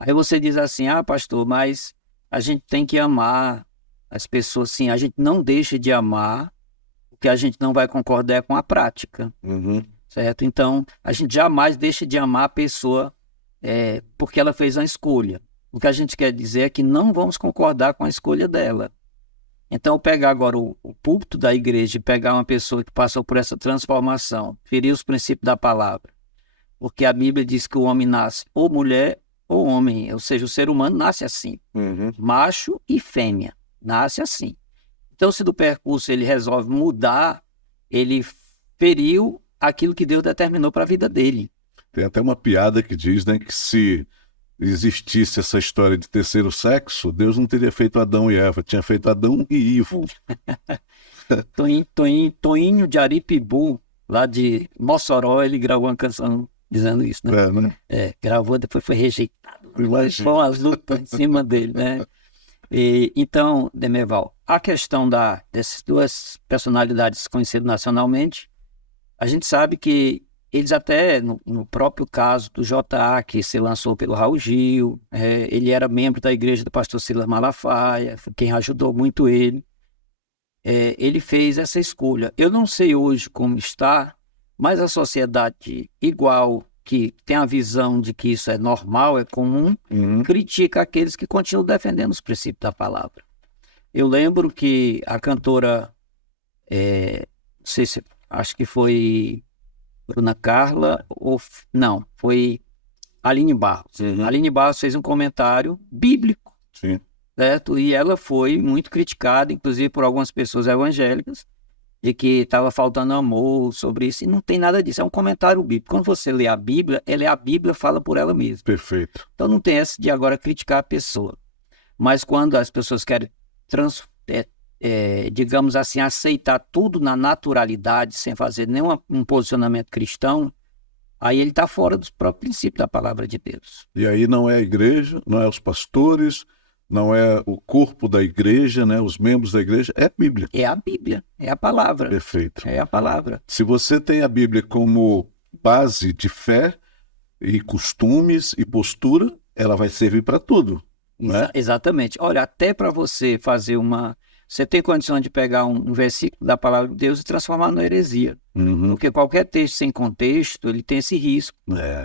Aí você diz assim, pastor, mas a gente tem que amar as pessoas, sim. A gente não deixa de amar, o que a gente não vai concordar é com a prática. Uhum. Certo? Então, a gente jamais deixa de amar a pessoa porque ela fez uma escolha. O que a gente quer dizer é que não vamos concordar com a escolha dela. Então, pegar agora o púlpito da igreja e pegar uma pessoa que passou por essa transformação, ferir os princípios da palavra. Porque a Bíblia diz que o homem nasce ou mulher ou homem, ou seja, o ser humano nasce assim. Uhum. Macho e fêmea, nasce assim. Então, se do percurso ele resolve mudar, ele feriu aquilo que Deus determinou para a vida dele. Tem até uma piada que diz, né, que se existisse essa história de terceiro sexo, Deus não teria feito Adão e Eva, tinha feito Adão e Ivo. Toinho de Aripibu, lá de Mossoró, ele gravou uma canção dizendo isso, né? Gravou, depois foi rejeitado. Foi umas lutas em cima dele, né? Então, Demerval, a questão dessas duas personalidades conhecidas nacionalmente, a gente sabe que eles até, no próprio caso do J.A., que se lançou pelo Raul Gil, ele era membro da igreja do pastor Silas Malafaia, quem ajudou muito ele. Ele fez essa escolha. Eu não sei hoje como está, mas a sociedade igual, que tem a visão de que isso é normal, é comum, critica aqueles que continuam defendendo os princípios da palavra. Eu lembro que a cantora, não sei se, acho que foi Bruna Carla, não, foi Aline Barros. Aline Barros fez um comentário bíblico, sim, certo? E ela foi muito criticada, inclusive por algumas pessoas evangélicas, de que estava faltando amor sobre isso, e não tem nada disso, é um comentário bíblico. Quando você lê a Bíblia fala por ela mesma. Perfeito. Então não tem essa de agora criticar a pessoa. Mas quando as pessoas querem, digamos assim, aceitar tudo na naturalidade, sem fazer nenhum posicionamento cristão, aí ele está fora dos próprios princípios da palavra de Deus. E aí não é a igreja, não é os pastores, não é o corpo da igreja, né? Os membros da igreja, é a Bíblia. É a Bíblia, é a palavra. Perfeito. É a palavra. Se você tem a Bíblia como base de fé e costumes e postura, ela vai servir para tudo. Né? Exatamente. Olha, até para você fazer Você tem condição de pegar um versículo da palavra de Deus e transformar numa heresia. Porque qualquer texto sem contexto, ele tem esse risco.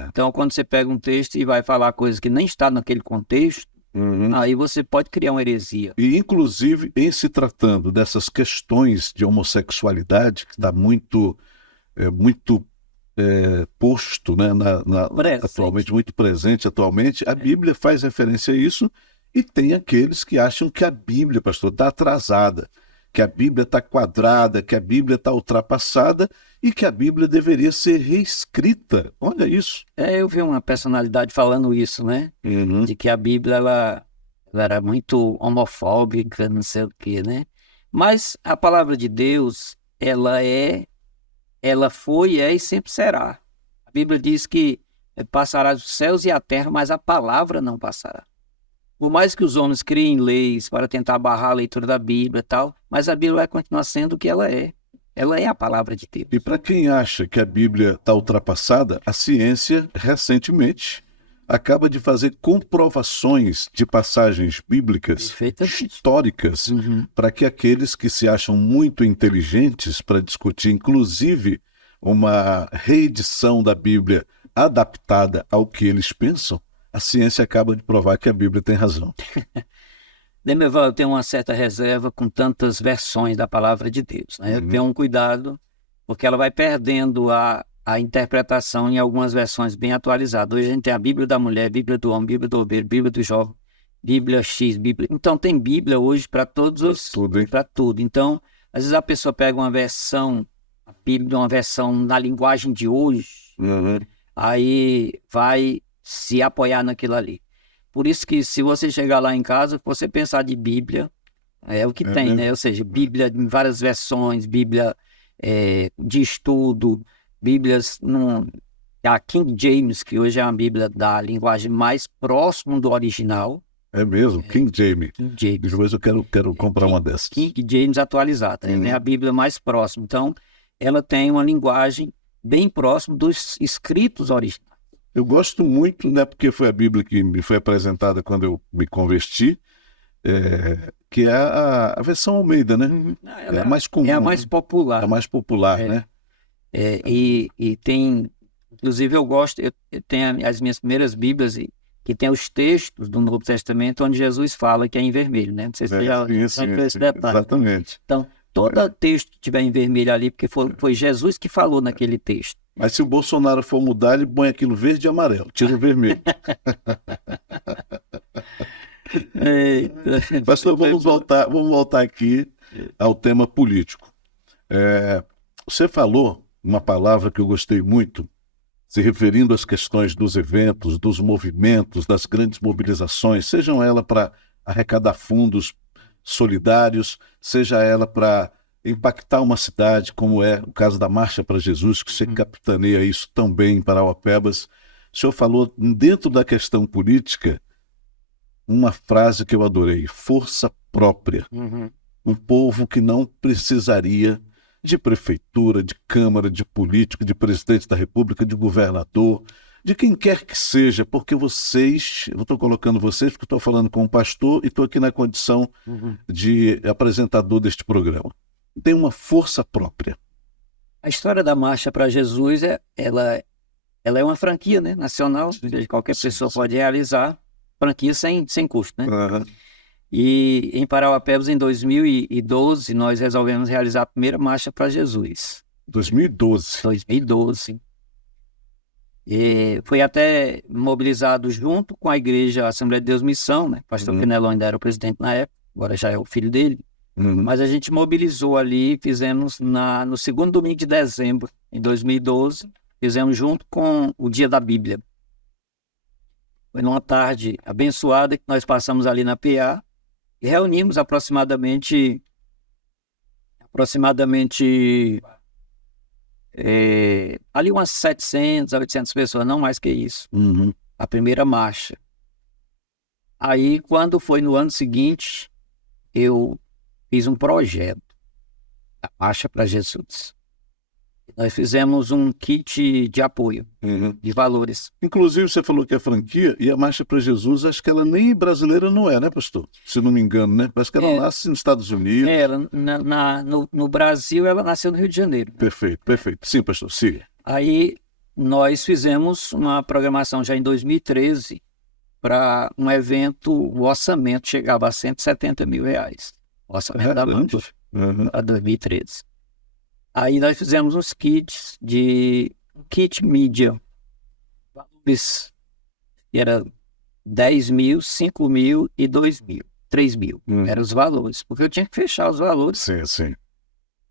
Então, quando você pega um texto e vai falar coisas que nem está naquele contexto, aí você pode criar uma heresia. E, inclusive, em se tratando dessas questões de homossexualidade, que está muito posto, né, atualmente, muito presente atualmente, a Bíblia faz referência a isso, e tem aqueles que acham que a Bíblia, pastor, está atrasada, que a Bíblia está quadrada, que a Bíblia está ultrapassada e que a Bíblia deveria ser reescrita. Olha isso. Eu vi uma personalidade falando isso, né? De que a Bíblia ela era muito homofóbica, não sei o quê, né? Mas a palavra de Deus, ela foi, é e sempre será. A Bíblia diz que passará os céus e a terra, mas a palavra não passará. Por mais que os homens criem leis para tentar barrar a leitura da Bíblia e tal, mas a Bíblia vai continuar sendo o que ela é. Ela é a palavra de Deus. E para quem acha que a Bíblia está ultrapassada, a ciência, recentemente, acaba de fazer comprovações de passagens bíblicas históricas para que aqueles que se acham muito inteligentes para discutir, inclusive, uma reedição da Bíblia adaptada ao que eles pensam, a ciência acaba de provar que a Bíblia tem razão. Demerval, eu tenho uma certa reserva com tantas versões da palavra de Deus, né? Eu tenho um cuidado, porque ela vai perdendo a interpretação em algumas versões bem atualizadas. Hoje a gente tem a Bíblia da mulher, Bíblia do homem, Bíblia do obreiro, Bíblia do jovem, Bíblia X, Bíblia... Então tem Bíblia hoje para todos os... Para tudo. Então, às vezes a pessoa pega uma versão, a Bíblia, uma versão na linguagem de hoje, aí vai se apoiar naquilo ali. Por isso que se você chegar lá em casa, você pensar de Bíblia, é o que tem, né? Ou seja, Bíblia em várias versões, Bíblia de estudo, Bíblias a King James, que hoje é uma Bíblia da linguagem mais próxima do original. É mesmo? King James. King James. Depois eu quero comprar uma dessas. King James atualizada, é a Bíblia mais próxima. Então, ela tem uma linguagem bem próxima dos escritos originais. Eu gosto muito, né, porque foi a Bíblia que me foi apresentada quando eu me converti, que é a versão Almeida, né? É a mais comum. É a mais popular. É a mais popular, né? E tem, inclusive eu gosto, eu tenho as minhas primeiras Bíblias que tem os textos do Novo Testamento onde Jesus fala que é em vermelho, né? Não sei se você já viu esse detalhe. Exatamente. Então, todo texto que tiver em vermelho ali, porque foi Jesus que falou naquele texto. Mas se o Bolsonaro for mudar, ele põe aquilo verde e amarelo, tira o vermelho. Pastor, vamos voltar aqui ao tema político. Você falou uma palavra que eu gostei muito, se referindo às questões dos eventos, dos movimentos, das grandes mobilizações, sejam elas para arrecadar fundos solidários, seja ela para impactar uma cidade, como é o caso da Marcha para Jesus, que você capitaneia isso tão bem em Parauapebas. O senhor falou, dentro da questão política, uma frase que eu adorei: força própria. Um povo que não precisaria de prefeitura, de câmara, de político, de presidente da república, de governador, de quem quer que seja, porque vocês, eu estou colocando vocês porque estou falando com um pastor e estou aqui na condição de apresentador deste programa. Tem uma força própria. A história da Marcha para Jesus, ela é uma franquia, né, nacional, qualquer pessoa pode realizar, franquia sem custo, né? E em Parauapebas, em 2012, nós resolvemos realizar a primeira Marcha para Jesus. 2012? 2012. E foi até mobilizado junto com a Igreja Assembleia de Deus Missão, né? O pastor Fenelon ainda era o presidente na época, agora já é o filho dele. Mas a gente mobilizou ali, fizemos no segundo domingo de dezembro, em 2012, fizemos junto com o Dia da Bíblia. Foi numa tarde abençoada que nós passamos ali na PA e reunimos aproximadamente ali umas 700 a 800 pessoas, não mais que isso. A primeira marcha. Aí, quando foi no ano seguinte, eu fiz um projeto, a Marcha para Jesus. Nós fizemos um kit de apoio, de valores. Inclusive, você falou que é franquia, e a Marcha para Jesus, acho que ela nem brasileira não é, né, pastor? Se não me engano, né? Parece que ela nasce nos Estados Unidos. No Brasil, ela nasceu no Rio de Janeiro. Perfeito, perfeito. Sim, pastor, siga. Aí, nós fizemos uma programação já em 2013, para um evento, o orçamento chegava a R$ 170 mil. O orçamento da banda, para 2013. Aí nós fizemos uns kits um kit mídia, valores que era 10 mil, 5 mil e 2 mil, 3 mil. Eram os valores, porque eu tinha que fechar os valores. Sim, sim.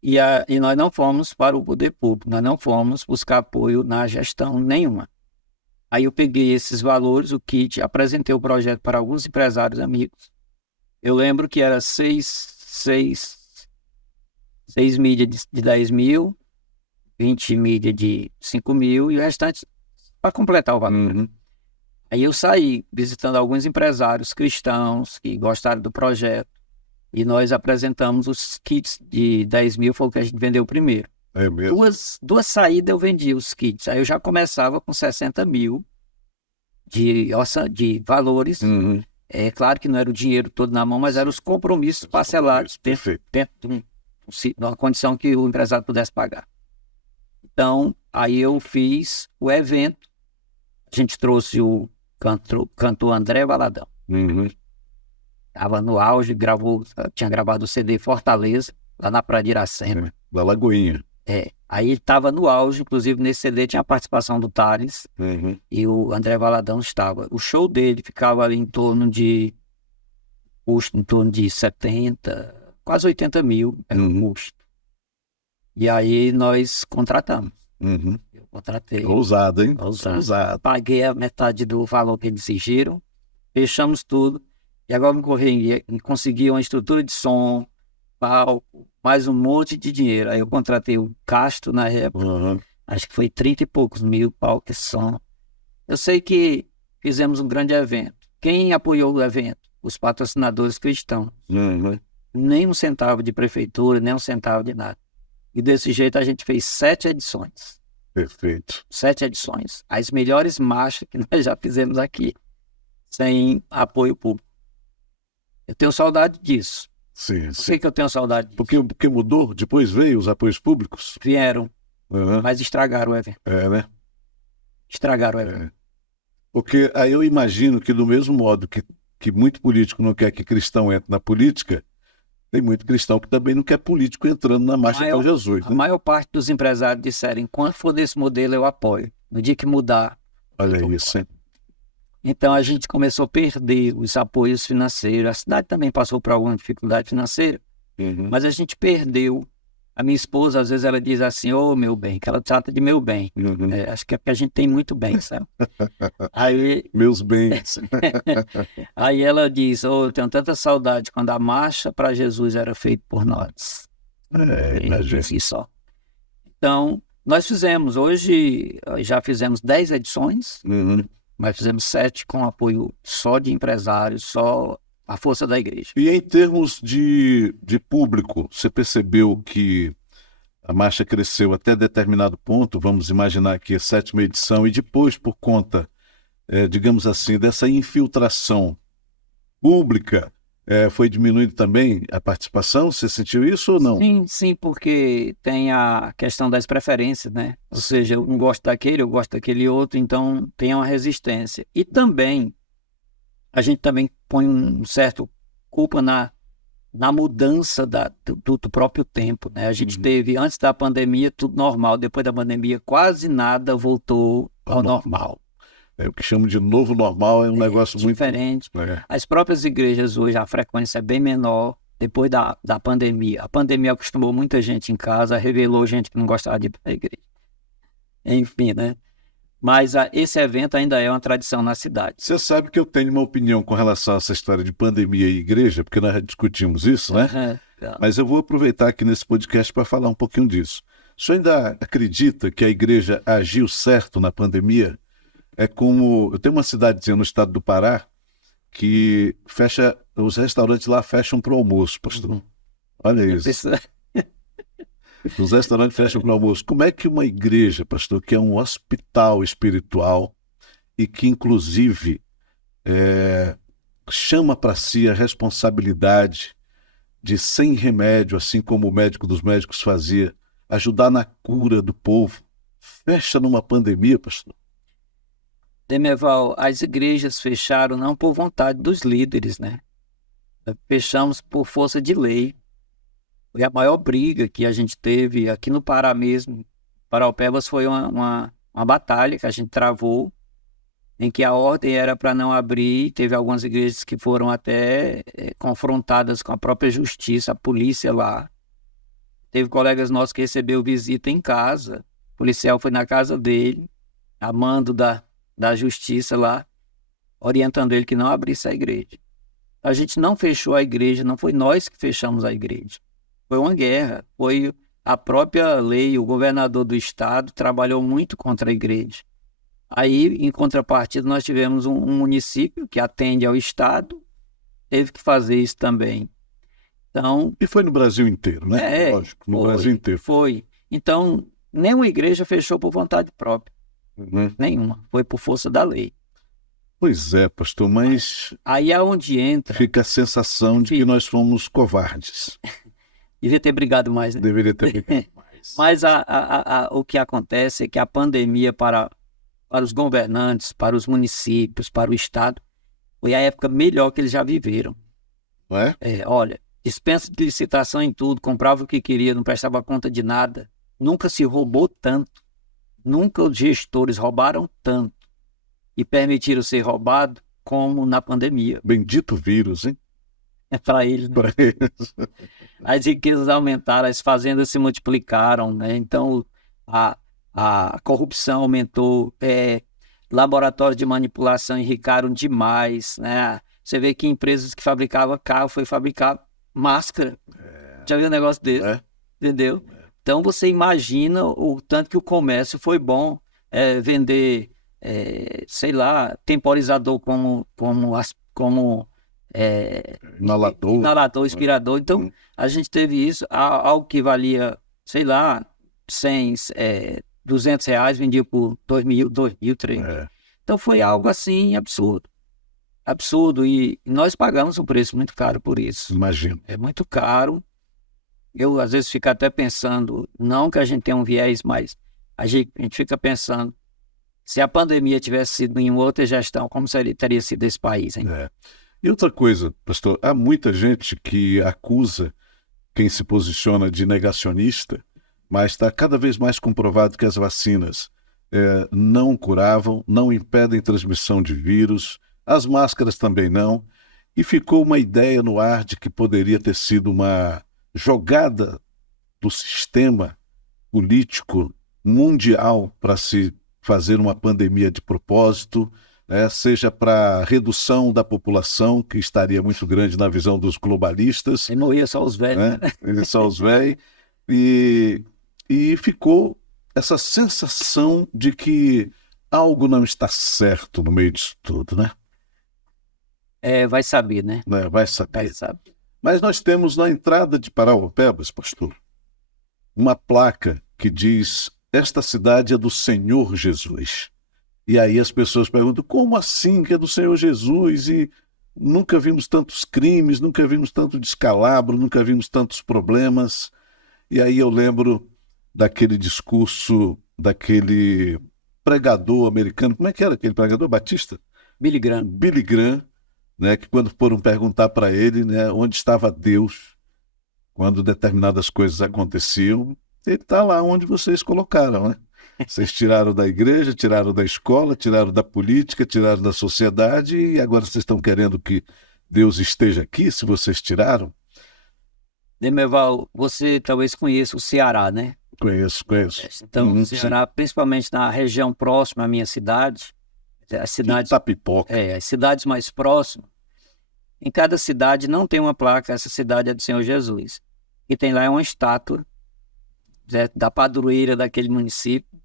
E nós não fomos para o poder público, nós não fomos buscar apoio na gestão nenhuma. Aí eu peguei esses valores, o kit, apresentei o projeto para alguns empresários amigos. Eu lembro que era 6 mídias de 10 mil, 20 mídias de 5 mil e o restante para completar o valor. Aí eu saí visitando alguns empresários cristãos que gostaram do projeto e nós apresentamos os kits de 10 mil, foi o que a gente vendeu primeiro. É mesmo? Duas saídas eu vendi os kits. Aí eu já começava com 60 mil de valores. É claro que não era o dinheiro todo na mão, mas eram os compromissos parcelados dentro de uma condição que o empresário pudesse pagar. Então, aí eu fiz o evento. A gente trouxe o cantor André Valadão. Estava no auge, tinha gravado o CD Fortaleza, lá na Praia de Iracema. Da Lagoinha. Aí ele estava no auge, inclusive nesse CD tinha a participação do Thales e o André Valadão estava. O show dele ficava ali em torno de 70, quase 80 mil era o custo. E aí nós contratamos. Eu contratei. Ousado, hein? Ousado. Paguei a metade do valor que eles exigiram, fechamos tudo. E agora me consegui uma estrutura de som, palco, mais um monte de dinheiro. Aí eu contratei o Castro na época, acho que foi 30 e poucos mil, palco e som. Eu sei que fizemos um grande evento. Quem apoiou o evento? Os patrocinadores cristãos. Nem um centavo de prefeitura, nem um centavo de nada. E desse jeito a gente fez 7 edições. Perfeito. 7 edições. As melhores marchas que nós já fizemos aqui, sem apoio público. Eu tenho saudade disso. Sim, Por que eu tenho saudade disso? Porque mudou? Depois veio os apoios públicos? Vieram, mas estragaram o evento. Né? Estragaram o evento. Porque aí eu imagino que do mesmo modo que muito político não quer que cristão entre na política, tem muito cristão que também não quer político entrando na marcha para Jesus. A maior parte dos empresários disseram, enquanto for desse modelo eu apoio. No dia que mudar... Olha isso, hein? Então a gente começou a perder os apoios financeiros. A cidade também passou por alguma dificuldade financeira, mas a gente perdeu. A minha esposa, às vezes, ela diz assim, meu bem, que ela trata de meu bem. Acho que é porque a gente tem muito bem, sabe? Aí, meus bens. Aí ela diz, eu tenho tanta saudade quando a marcha para Jesus era feita por nós. Imagina. Só. Então, nós fizemos, hoje já fizemos 10 edições, mas fizemos 7 com apoio só de empresários, só a força da igreja. E em termos de público, você percebeu que a marcha cresceu até determinado ponto, vamos imaginar aqui a 7ª edição, e depois, por conta, digamos assim, dessa infiltração pública, foi diminuindo também a participação? Você sentiu isso ou não? Sim, porque tem a questão das preferências, né? Ou seja, eu não gosto daquele, eu gosto daquele outro, então tem uma resistência. E também, a gente também põe um certo culpa na mudança do próprio tempo, né? A gente teve, antes da pandemia, tudo normal, depois da pandemia, quase nada voltou ao normal. O que chamo de novo normal é um negócio diferente. Muito... As próprias igrejas hoje, a frequência é bem menor depois da pandemia. A pandemia acostumou muita gente em casa, revelou gente que não gostava de ir para a igreja. Enfim, né? Mas esse evento ainda é uma tradição na cidade. Você sabe que eu tenho uma opinião com relação a essa história de pandemia e igreja, porque nós já discutimos isso, né? Mas eu vou aproveitar aqui nesse podcast para falar um pouquinho disso. O senhor ainda acredita que a igreja agiu certo na pandemia? É como... Eu tenho uma cidadezinha no estado do Pará que fecha... Os restaurantes lá fecham para o almoço, pastor. Olha isso. Os restaurantes fecham para o almoço. Como é que uma igreja, pastor, que é um hospital espiritual e que, inclusive, chama para si a responsabilidade de, sem remédio, assim como o médico dos médicos fazia, ajudar na cura do povo, fecha numa pandemia, pastor? Demerval, as igrejas fecharam não por vontade dos líderes, né? Fechamos por força de lei. Foi a maior briga que a gente teve aqui no Pará mesmo. Paraupebas foi uma batalha que a gente travou, em que a ordem era para não abrir. Teve algumas igrejas que foram até confrontadas com a própria justiça, a polícia lá. Teve colegas nossos que recebeu visita em casa. O policial foi na casa dele, a mando da justiça lá, orientando ele que não abrisse a igreja. A gente não fechou a igreja, não foi nós que fechamos a igreja. Foi uma guerra, foi a própria lei, o governador do estado trabalhou muito contra a igreja. Aí, em contrapartida, nós tivemos um município que atende ao estado, teve que fazer isso também. Então, E foi no Brasil inteiro, né? Lógico, no Brasil inteiro. Foi. Então, nenhuma igreja fechou por vontade própria. Nenhuma. Foi por força da lei. Pois é, pastor, mas Aí é onde entra. fica a sensação de que nós fomos covardes. Devia ter brigado mais, né? Deveria ter brigado mais. Mas o que acontece é que a pandemia para os governantes, para os municípios, para o estado, foi a época melhor que eles já viveram. Não é? Olha, dispensa de licitação em tudo, comprava o que queria, não prestava conta de nada. Nunca se roubou tanto. Nunca os gestores roubaram tanto e permitiram ser roubado como na pandemia. Bendito vírus, hein? É para eles, né? Para eles. As riquezas aumentaram, as fazendas se multiplicaram, né? Então a corrupção aumentou, laboratórios de manipulação enricaram demais, né? Você vê que empresas que fabricavam carro foi fabricar máscara. Já viu um negócio desse? Entendeu? Então você imagina o tanto que o comércio foi bom, vender, sei lá, temporizador como inalador, aspirador. Então a gente teve isso, algo que valia, sei lá, 100, R$200, vendia por 2.000, 3.000. Então foi algo assim absurdo. Absurdo, e nós pagamos um preço muito caro por isso. Imagino. É muito caro. Eu, às vezes, fico até pensando, não que a gente tenha um viés, mas a gente fica pensando, se a pandemia tivesse sido em outra gestão, como teria sido esse país, hein? E outra coisa, pastor, há muita gente que acusa quem se posiciona de negacionista, mas está cada vez mais comprovado que as vacinas não curavam, não impedem transmissão de vírus, as máscaras também não, e ficou uma ideia no ar de que poderia ter sido uma jogada do sistema político mundial para se fazer uma pandemia de propósito, seja para redução da população, que estaria muito grande na visão dos globalistas. E morria só os velhos. Né? Só os velhos. E ficou essa sensação de que algo não está certo no meio disso tudo, né? Vai saber, né? Vai saber. Vai saber. Mas nós temos na entrada de Paraupebas, pastor, uma placa que diz: esta cidade é do Senhor Jesus. E aí as pessoas perguntam: como assim que é do Senhor Jesus? E nunca vimos tantos crimes, nunca vimos tanto descalabro, nunca vimos tantos problemas. E aí eu lembro daquele discurso daquele pregador americano, como é que era aquele pregador? Batista? Billy Graham. Billy Graham, né, que quando foram perguntar para ele, né, onde estava Deus quando determinadas coisas aconteciam, ele está lá onde vocês colocaram, né? Vocês tiraram da igreja, tiraram da escola, tiraram da política, tiraram da sociedade, e agora vocês estão querendo que Deus esteja aqui, se vocês tiraram? Demerval, você talvez conheça o Ceará, né? Conheço. Então, o Ceará, principalmente na região próxima à minha cidade, as cidades, Itapipoca. As cidades mais próximas, em cada cidade não tem uma placa, essa cidade é do Senhor Jesus. E tem lá uma estátua da padroeira daquele município.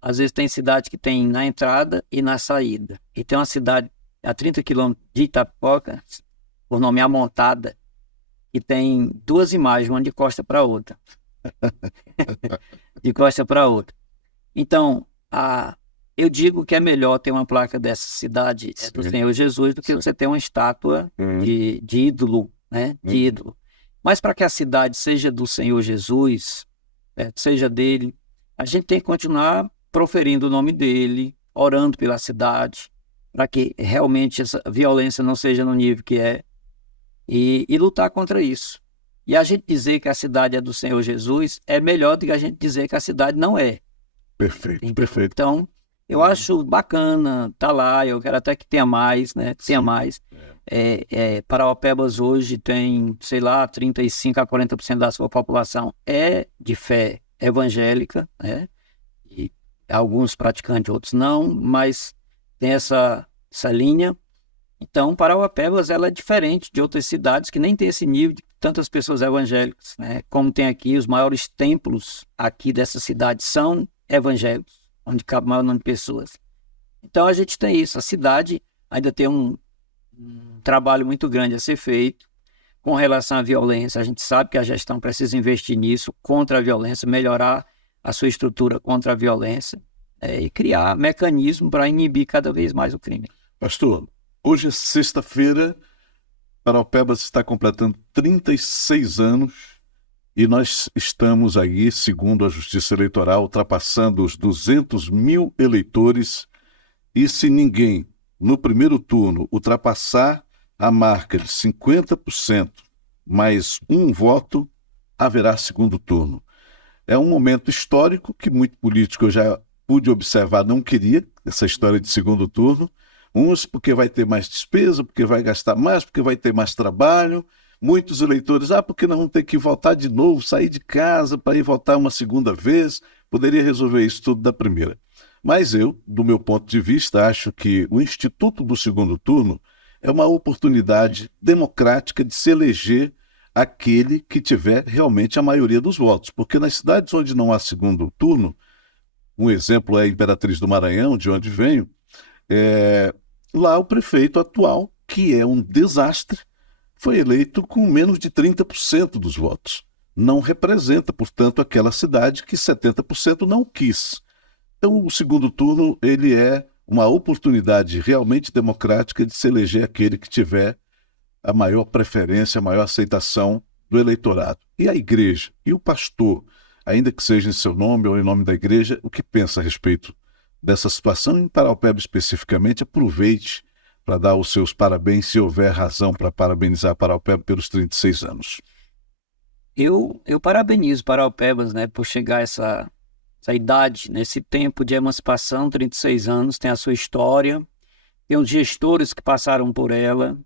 Às vezes tem cidade que tem na entrada e na saída. E tem uma cidade a 30 quilômetros de Itapipoca, por nome Amontada, que tem duas imagens, uma de costa para outra. De costa para outra. Então, eu digo que é melhor ter uma placa dessa cidade do Senhor Jesus do que você ter uma estátua de ídolo, né? De ídolo. Mas para que a cidade seja do Senhor Jesus, seja dele, a gente tem que continuar proferindo o nome dele, orando pela cidade, para que realmente essa violência não seja no nível que é, e lutar contra isso. E a gente dizer que a cidade é do Senhor Jesus é melhor do que a gente dizer que a cidade não é. Perfeito, Entendeu? perfeito. Então, eu acho bacana tá lá, eu quero até que tenha mais, né? Que tenha Sim. mais. Parauapebas hoje tem, sei lá, 35 a 40% da sua população é de fé evangélica, né? E alguns praticantes, outros não, mas tem essa linha. Então, Parauapebas, ela é diferente de outras cidades que nem tem esse nível de tantas pessoas evangélicas, né? Como tem aqui, os maiores templos aqui dessa cidade são evangélicos, onde cabe o maior número de pessoas. Então, a gente tem isso. A cidade ainda tem um trabalho muito grande a ser feito com relação à violência. A gente sabe que a gestão precisa investir nisso, contra a violência, melhorar a sua estrutura contra a violência, e criar mecanismo para inibir cada vez mais o crime. Pastor, hoje é sexta-feira, Parauapebas está completando 36 anos e nós estamos aí, segundo a Justiça Eleitoral, ultrapassando os 200 mil eleitores. E se ninguém, no primeiro turno, ultrapassar a marca de 50% mais um voto, haverá segundo turno. É um momento histórico que muito político eu já pude observar, não queria essa história de segundo turno. Uns porque vai ter mais despesa, porque vai gastar mais, porque vai ter mais trabalho. Muitos eleitores, porque não vão ter que votar de novo, sair de casa para ir votar uma segunda vez. Poderia resolver isso tudo da primeira. Mas eu, do meu ponto de vista, acho que o Instituto do Segundo Turno é uma oportunidade democrática de se eleger aquele que tiver realmente a maioria dos votos. Porque nas cidades onde não há segundo turno, um exemplo é a Imperatriz do Maranhão, de onde venho, lá o prefeito atual, que é um desastre, foi eleito com menos de 30% dos votos. Não representa, portanto, aquela cidade que 70% não quis. Então, o segundo turno ele é uma oportunidade realmente democrática de se eleger aquele que tiver a maior preferência, a maior aceitação do eleitorado. E a igreja, e o pastor, ainda que seja em seu nome ou em nome da igreja, o que pensa a respeito dessa situação? Em Parauapebas especificamente, aproveite para dar os seus parabéns, se houver razão para parabenizar Parauapebas pelos 36 anos. Eu parabenizo Parauapebas, né, por chegar a essa idade, nesse tempo de emancipação, 36 anos, tem a sua história, tem os gestores que passaram por ela.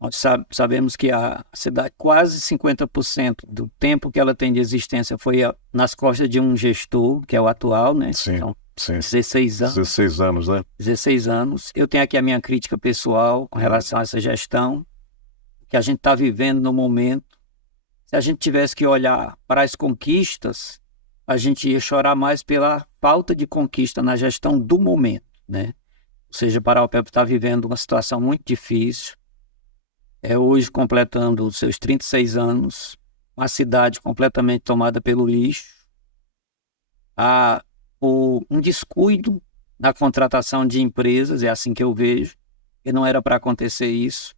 Nós sabemos que a cidade, quase 50% do tempo que ela tem de existência foi nas costas de um gestor, que é o atual, né? Sim, então, sim. 16 anos. 16 anos, né? 16 anos. Eu tenho aqui a minha crítica pessoal com relação a essa gestão, que a gente está vivendo no momento. Se a gente tivesse que olhar para as conquistas, a gente ia chorar mais pela falta de conquista na gestão do momento, né? Ou seja, Parauapebas está vivendo uma situação muito difícil. Hoje completando os seus 36 anos, uma cidade completamente tomada pelo lixo. Um descuido na contratação de empresas, é assim que eu vejo, e não era para acontecer isso.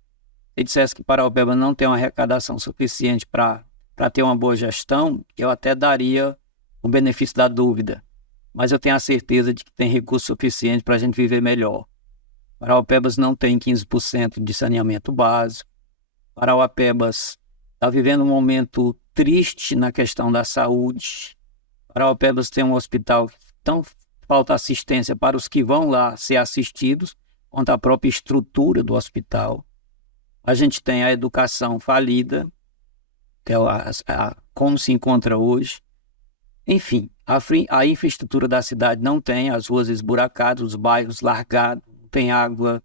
Se dissesse que Parauapebas não tem uma arrecadação suficiente para ter uma boa gestão, eu até daria o benefício da dúvida, mas eu tenho a certeza de que tem recurso suficiente para a gente viver melhor. Parauapebas não tem 15% de saneamento básico. Parauapebas está vivendo um momento triste na questão da saúde. Parauapebas tem um hospital que tão falta assistência para os que vão lá ser assistidos, quanto a própria estrutura do hospital. A gente tem a educação falida, que é como se encontra hoje. Enfim, a infraestrutura da cidade não tem, as ruas esburacadas, os bairros largados, não tem água.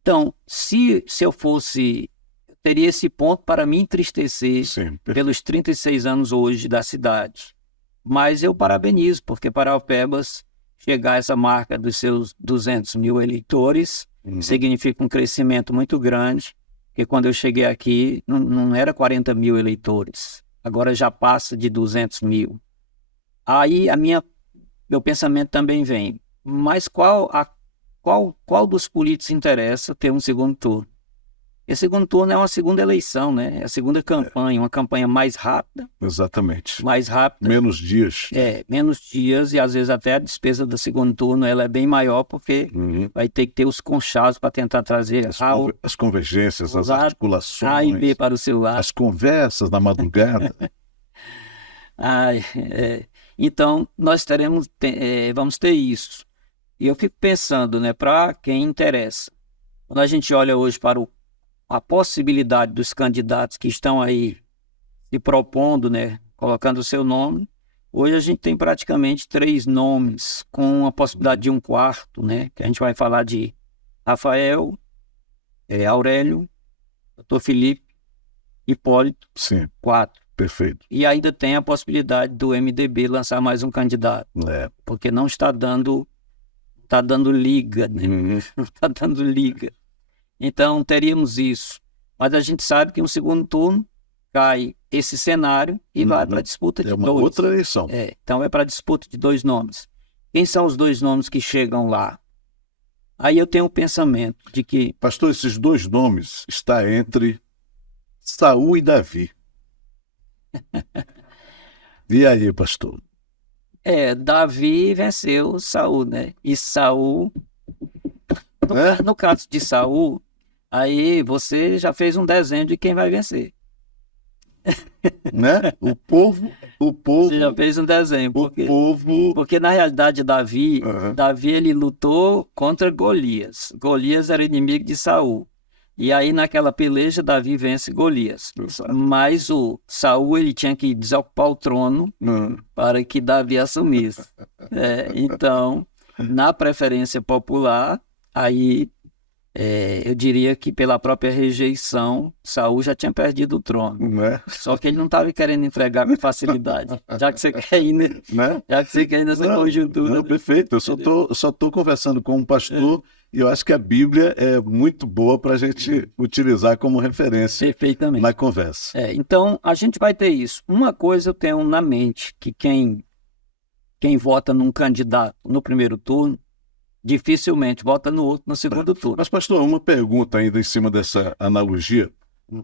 Então, se eu fosse, eu teria esse ponto para me entristecer. Sim, pelos 36 anos hoje da cidade. Mas eu parabenizo, porque Parauapebas chegar a essa marca dos seus 200 mil eleitores significa um crescimento muito grande, porque quando eu cheguei aqui não era 40 mil eleitores, agora já passa de 200 mil. Aí meu pensamento também vem, mas qual dos políticos interessa ter um segundo turno? E o segundo turno é uma segunda eleição, né? É a segunda campanha, uma campanha Exatamente. mais rápida, Menos dias. menos dias, e às vezes até a despesa do segundo turno ela é bem maior, porque vai ter que ter os conchados para tentar trazer As convergências, as A e articulações, B para o seu lado. as conversas na madrugada. Então, nós vamos ter isso. E eu fico pensando, né, para quem interessa, quando a gente olha hoje para a possibilidade dos candidatos que estão aí se propondo, né, colocando o seu nome, hoje a gente tem praticamente 3 nomes, com a possibilidade de um quarto, né, que a gente vai falar de Rafael, Aurélio, Dr. Felipe, Hipólito, Sim, 4. perfeito. E ainda tem a possibilidade do MDB lançar mais um candidato, porque não está dando liga, né? Não está dando liga. Então, teríamos isso. Mas a gente sabe que no segundo turno cai esse cenário e vai para a disputa de 2. É uma outra eleição. Então, é para a disputa de 2 nomes. Quem são os 2 nomes que chegam lá? Aí eu tenho um pensamento de que... Pastor, esses 2 nomes estão entre Saul e Davi. E aí, pastor? Davi venceu Saul, né? E Saul... No caso de Saul, aí você já fez um desenho de quem vai vencer. Né? O povo... Você já fez um desenho. Porque na realidade Davi ele lutou contra Golias. Golias era inimigo de Saul. E aí naquela peleja Davi vence Golias. Mas o Saul ele tinha que desocupar o trono para que Davi assumisse. Então, na preferência popular, aí eu diria que pela própria rejeição, Saul já tinha perdido o trono. Só que ele não estava querendo entregar com facilidade. Já que você quer ir, já que você quer ir nessa conjuntura. Não, perfeito. Eu só estou conversando com um pastor e eu acho que a Bíblia é muito boa para a gente utilizar como referência na conversa. Então, a gente vai ter isso. Uma coisa eu tenho na mente, que quem vota num candidato no primeiro turno, dificilmente vota no outro no segundo turno. Mas, pastor, uma pergunta ainda em cima dessa analogia,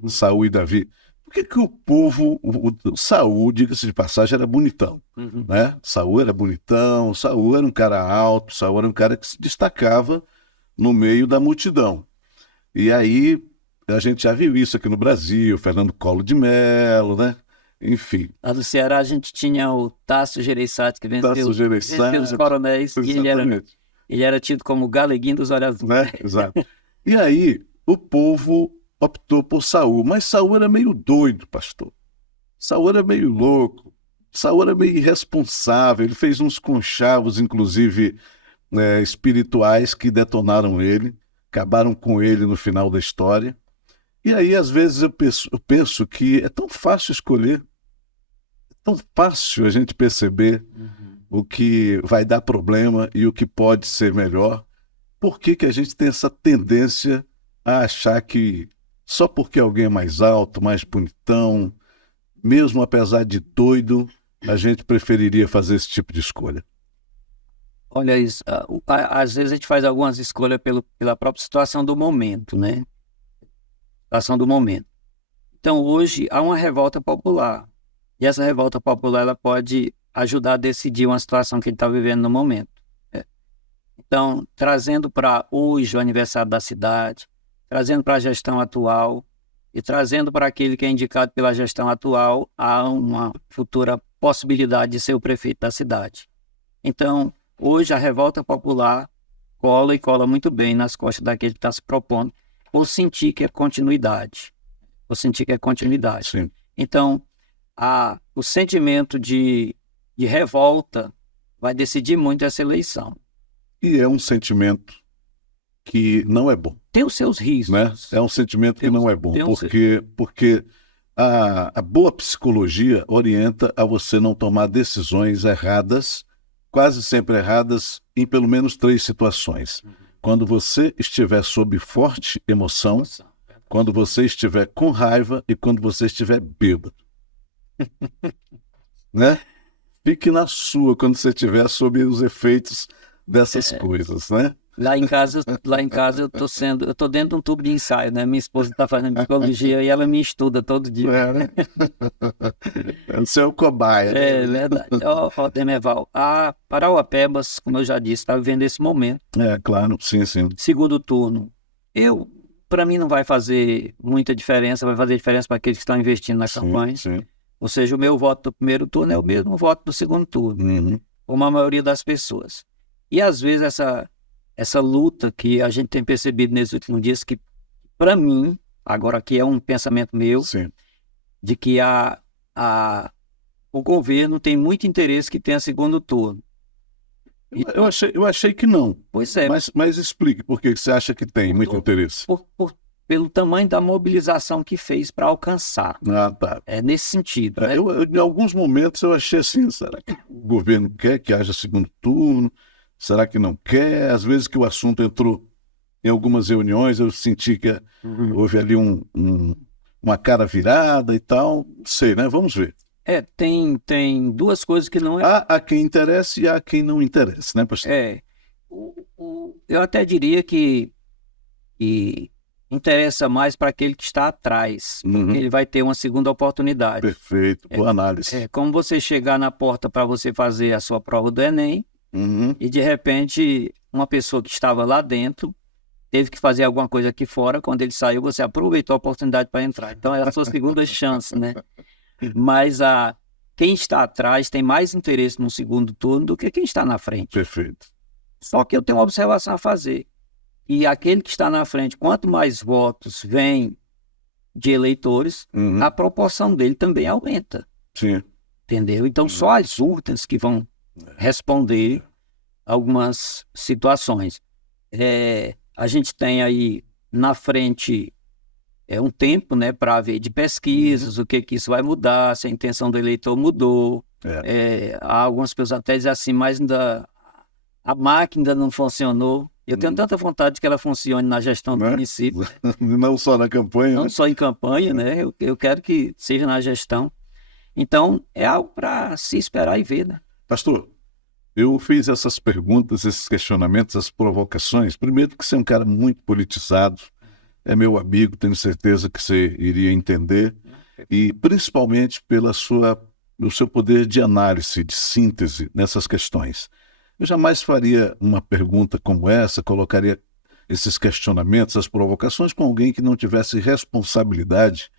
Saul e Davi. Por que o povo, o Saul, diga-se de passagem, era bonitão, né? Saul era bonitão, Saul era um cara alto, Saul era um cara que se destacava no meio da multidão. E aí, a gente já viu isso aqui no Brasil, Fernando Collor de Mello, né? Enfim. Lá do Ceará a gente tinha o Tasso Gereissati, que venceu os coronéis, e ele era tido como o galeguinho dos olhos azuis. Né? Exato. E aí, o povo optou por Saul, mas Saul era meio doido, pastor. Saul era meio louco, Saul era meio irresponsável, ele fez uns conchavos, inclusive espirituais, que detonaram ele, acabaram com ele no final da história. E aí, às vezes, eu penso que é tão fácil escolher, é tão fácil a gente perceber o que vai dar problema e o que pode ser melhor. Por que a gente tem essa tendência a achar que só porque alguém é mais alto, mais bonitão, mesmo apesar de doido, a gente preferiria fazer esse tipo de escolha? Olha isso, às vezes a gente faz algumas escolhas pela própria situação do momento, né? Situação do momento. Então hoje há uma revolta popular, e essa revolta popular ela pode ajudar a decidir uma situação que ele está vivendo no momento. Então, trazendo para hoje o aniversário da cidade, trazendo para a gestão atual e trazendo para aquele que é indicado pela gestão atual, há uma futura possibilidade de ser o prefeito da cidade. Então, hoje a revolta popular cola muito bem nas costas daquele que está se propondo, ou sentir que é continuidade. Sim. Então, o sentimento de revolta vai decidir muito essa eleição. E é um sentimento que não é bom. Tem os seus riscos. Né? É um sentimento que não é bom, porque a boa psicologia orienta a você não tomar decisões erradas, quase sempre erradas, em pelo menos 3 situações. Quando você estiver sob forte emoção, quando você estiver com raiva e quando você estiver bêbado. Né? Fique na sua quando você estiver sob os efeitos dessas coisas, né? Lá em casa eu tô dentro de um tubo de ensaio, né? Minha esposa está fazendo psicologia e ela me estuda todo dia. É, né? Você é o cobaia, É né? verdade. Ó, Demerval, a Parauapebas, como eu já disse, está vivendo esse momento. É, claro, sim, sim. Segundo turno, para mim não vai fazer muita diferença, vai fazer diferença para aqueles que estão investindo na campanha. Sim. Ou seja, o meu voto do primeiro turno é o mesmo voto do segundo turno, Uhum. como a maioria das pessoas. E às vezes essa luta que a gente tem percebido nesses últimos dias, que para mim, agora aqui é um pensamento meu, Sim. de que o governo tem muito interesse que tenha segundo turno. Eu achei que não. Pois é. Mas explique por que você acha que tem muito interesse. Pelo tamanho da mobilização que fez para alcançar. Ah, tá. É nesse sentido. Né? Em alguns momentos eu achei assim, será que o governo quer que haja segundo turno? Será que não quer? Às vezes que o assunto entrou em algumas reuniões, eu senti que houve ali uma cara virada e tal. Não sei, né? Vamos ver. Tem duas coisas que não é... Há quem interesse e há quem não interesse, né, pastor? Eu até diria que interessa mais para aquele que está atrás. Uhum. Ele vai ter uma segunda oportunidade. Perfeito, boa análise. É como você chegar na porta para você fazer a sua prova do Enem, uhum. E de repente uma pessoa que estava lá dentro teve que fazer alguma coisa aqui fora. Quando ele saiu, você aproveitou a oportunidade para entrar. Então é a sua segunda chance, né? Mas quem está atrás tem mais interesse no segundo turno do que quem está na frente. Perfeito. Só que eu tenho uma observação a fazer. E aquele que está na frente, quanto mais votos vem de eleitores, a proporção dele também aumenta. Sim. Entendeu? Então, só as urnas que vão responder algumas situações. A gente tem aí na frente um tempo, né, para ver de pesquisas, o que isso vai mudar, se a intenção do eleitor mudou. Há algumas pessoas até dizem assim, mas a máquina ainda não funcionou. Eu tenho tanta vontade de que ela funcione na gestão do município. Não só na campanha. Não só em campanha, né? Eu quero que seja na gestão. Então, é algo para se esperar e ver, né? Pastor, eu fiz essas perguntas, esses questionamentos, essas provocações, primeiro porque você é um cara muito politizado, é meu amigo, tenho certeza que você iria entender, e principalmente pelo seu poder de análise, de síntese nessas questões. Eu jamais faria uma pergunta como essa, colocaria esses questionamentos, essas provocações com alguém que não tivesse responsabilidade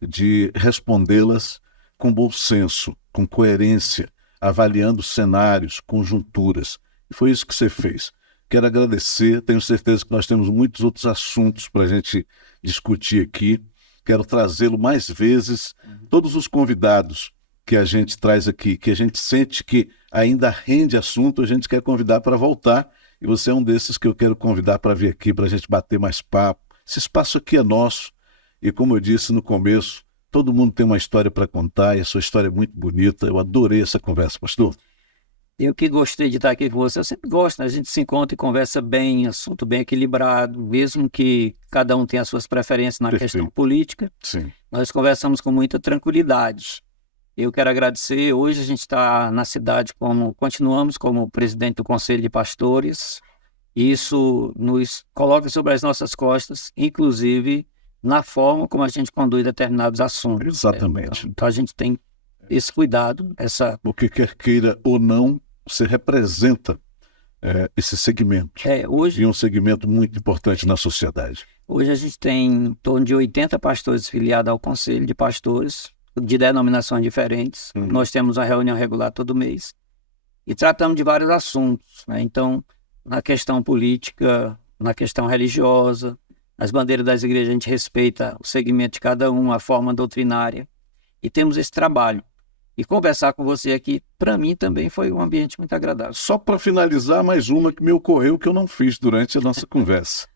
de respondê-las com bom senso, com coerência, avaliando cenários, conjunturas. E foi isso que você fez. Quero agradecer, tenho certeza que nós temos muitos outros assuntos para a gente discutir aqui. Quero trazê-lo mais vezes. Todos os convidados que a gente traz aqui, que a gente sente que ainda rende assunto, a gente quer convidar para voltar. E você é um desses que eu quero convidar para vir aqui, para a gente bater mais papo. Esse espaço aqui é nosso. E como eu disse no começo, todo mundo tem uma história para contar e a sua história é muito bonita. Eu adorei essa conversa, pastor. Eu que gostei de estar aqui com você. Eu sempre gosto, né? A gente se encontra e conversa bem, assunto bem equilibrado, mesmo que cada um tenha as suas preferências na questão política. Sim. Nós conversamos com muita tranquilidade. Eu quero agradecer. Hoje a gente está na cidade continuamos como presidente do Conselho de Pastores. Isso nos coloca sobre as nossas costas, inclusive na forma como a gente conduz determinados assuntos. Exatamente. Então a gente tem esse cuidado. Porque quer queira ou não, você representa esse segmento. Hoje, e um segmento muito importante na sociedade. Hoje a gente tem em torno de 80 pastores filiados ao Conselho de Pastores, de denominações diferentes. Nós temos uma reunião regular todo mês e tratamos de vários assuntos, né? Então, na questão política, na questão religiosa, as bandeiras das igrejas a gente respeita o segmento de cada um, a forma doutrinária, e temos esse trabalho. E conversar com você aqui, para mim, também foi um ambiente muito agradável. Só para finalizar, mais uma que me ocorreu que eu não fiz durante a nossa conversa.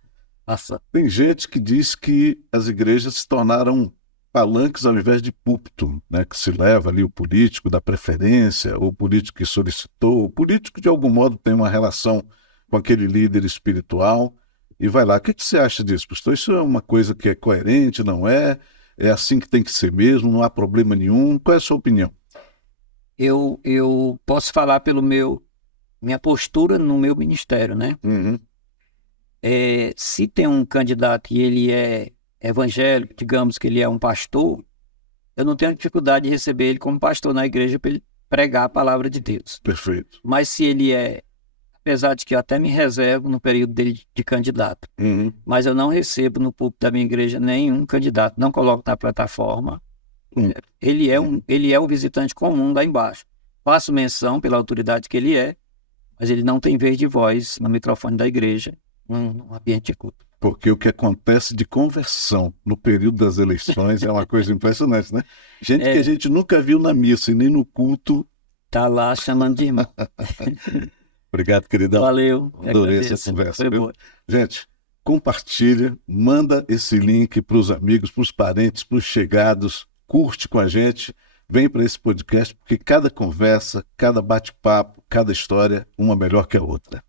Nossa. Tem gente que diz que as igrejas se tornaram palanques ao invés de púlpito, né? Que se leva ali o político da preferência, ou o político que solicitou, o político de algum modo tem uma relação com aquele líder espiritual e vai lá. O que você acha disso, pastor? Isso é uma coisa que é coerente, não é? É assim que tem que ser mesmo, não há problema nenhum? Qual é a sua opinião? Eu posso falar minha postura no meu ministério, né? Se tem um candidato e ele é evangélico, digamos que ele é um pastor, eu não tenho dificuldade de receber ele como pastor na igreja para ele pregar a palavra de Deus. Perfeito. Mas se ele apesar de que eu até me reservo no período dele de candidato, mas eu não recebo no púlpito da minha igreja nenhum candidato, não coloco na plataforma. Ele é um visitante comum lá embaixo. Faço menção pela autoridade que ele é, mas ele não tem vez de voz no microfone da igreja, num ambiente de culto. Porque o que acontece de conversão no período das eleições é uma coisa impressionante, né? Gente que a gente nunca viu na missa e nem no culto. Tá lá chamando de irmão. Obrigado, queridão. Valeu. Adorei essa conversa. Foi boa. Gente, compartilha, manda esse link para os amigos, para os parentes, para os chegados, curte com a gente, vem para esse podcast, porque cada conversa, cada bate-papo, cada história, uma melhor que a outra.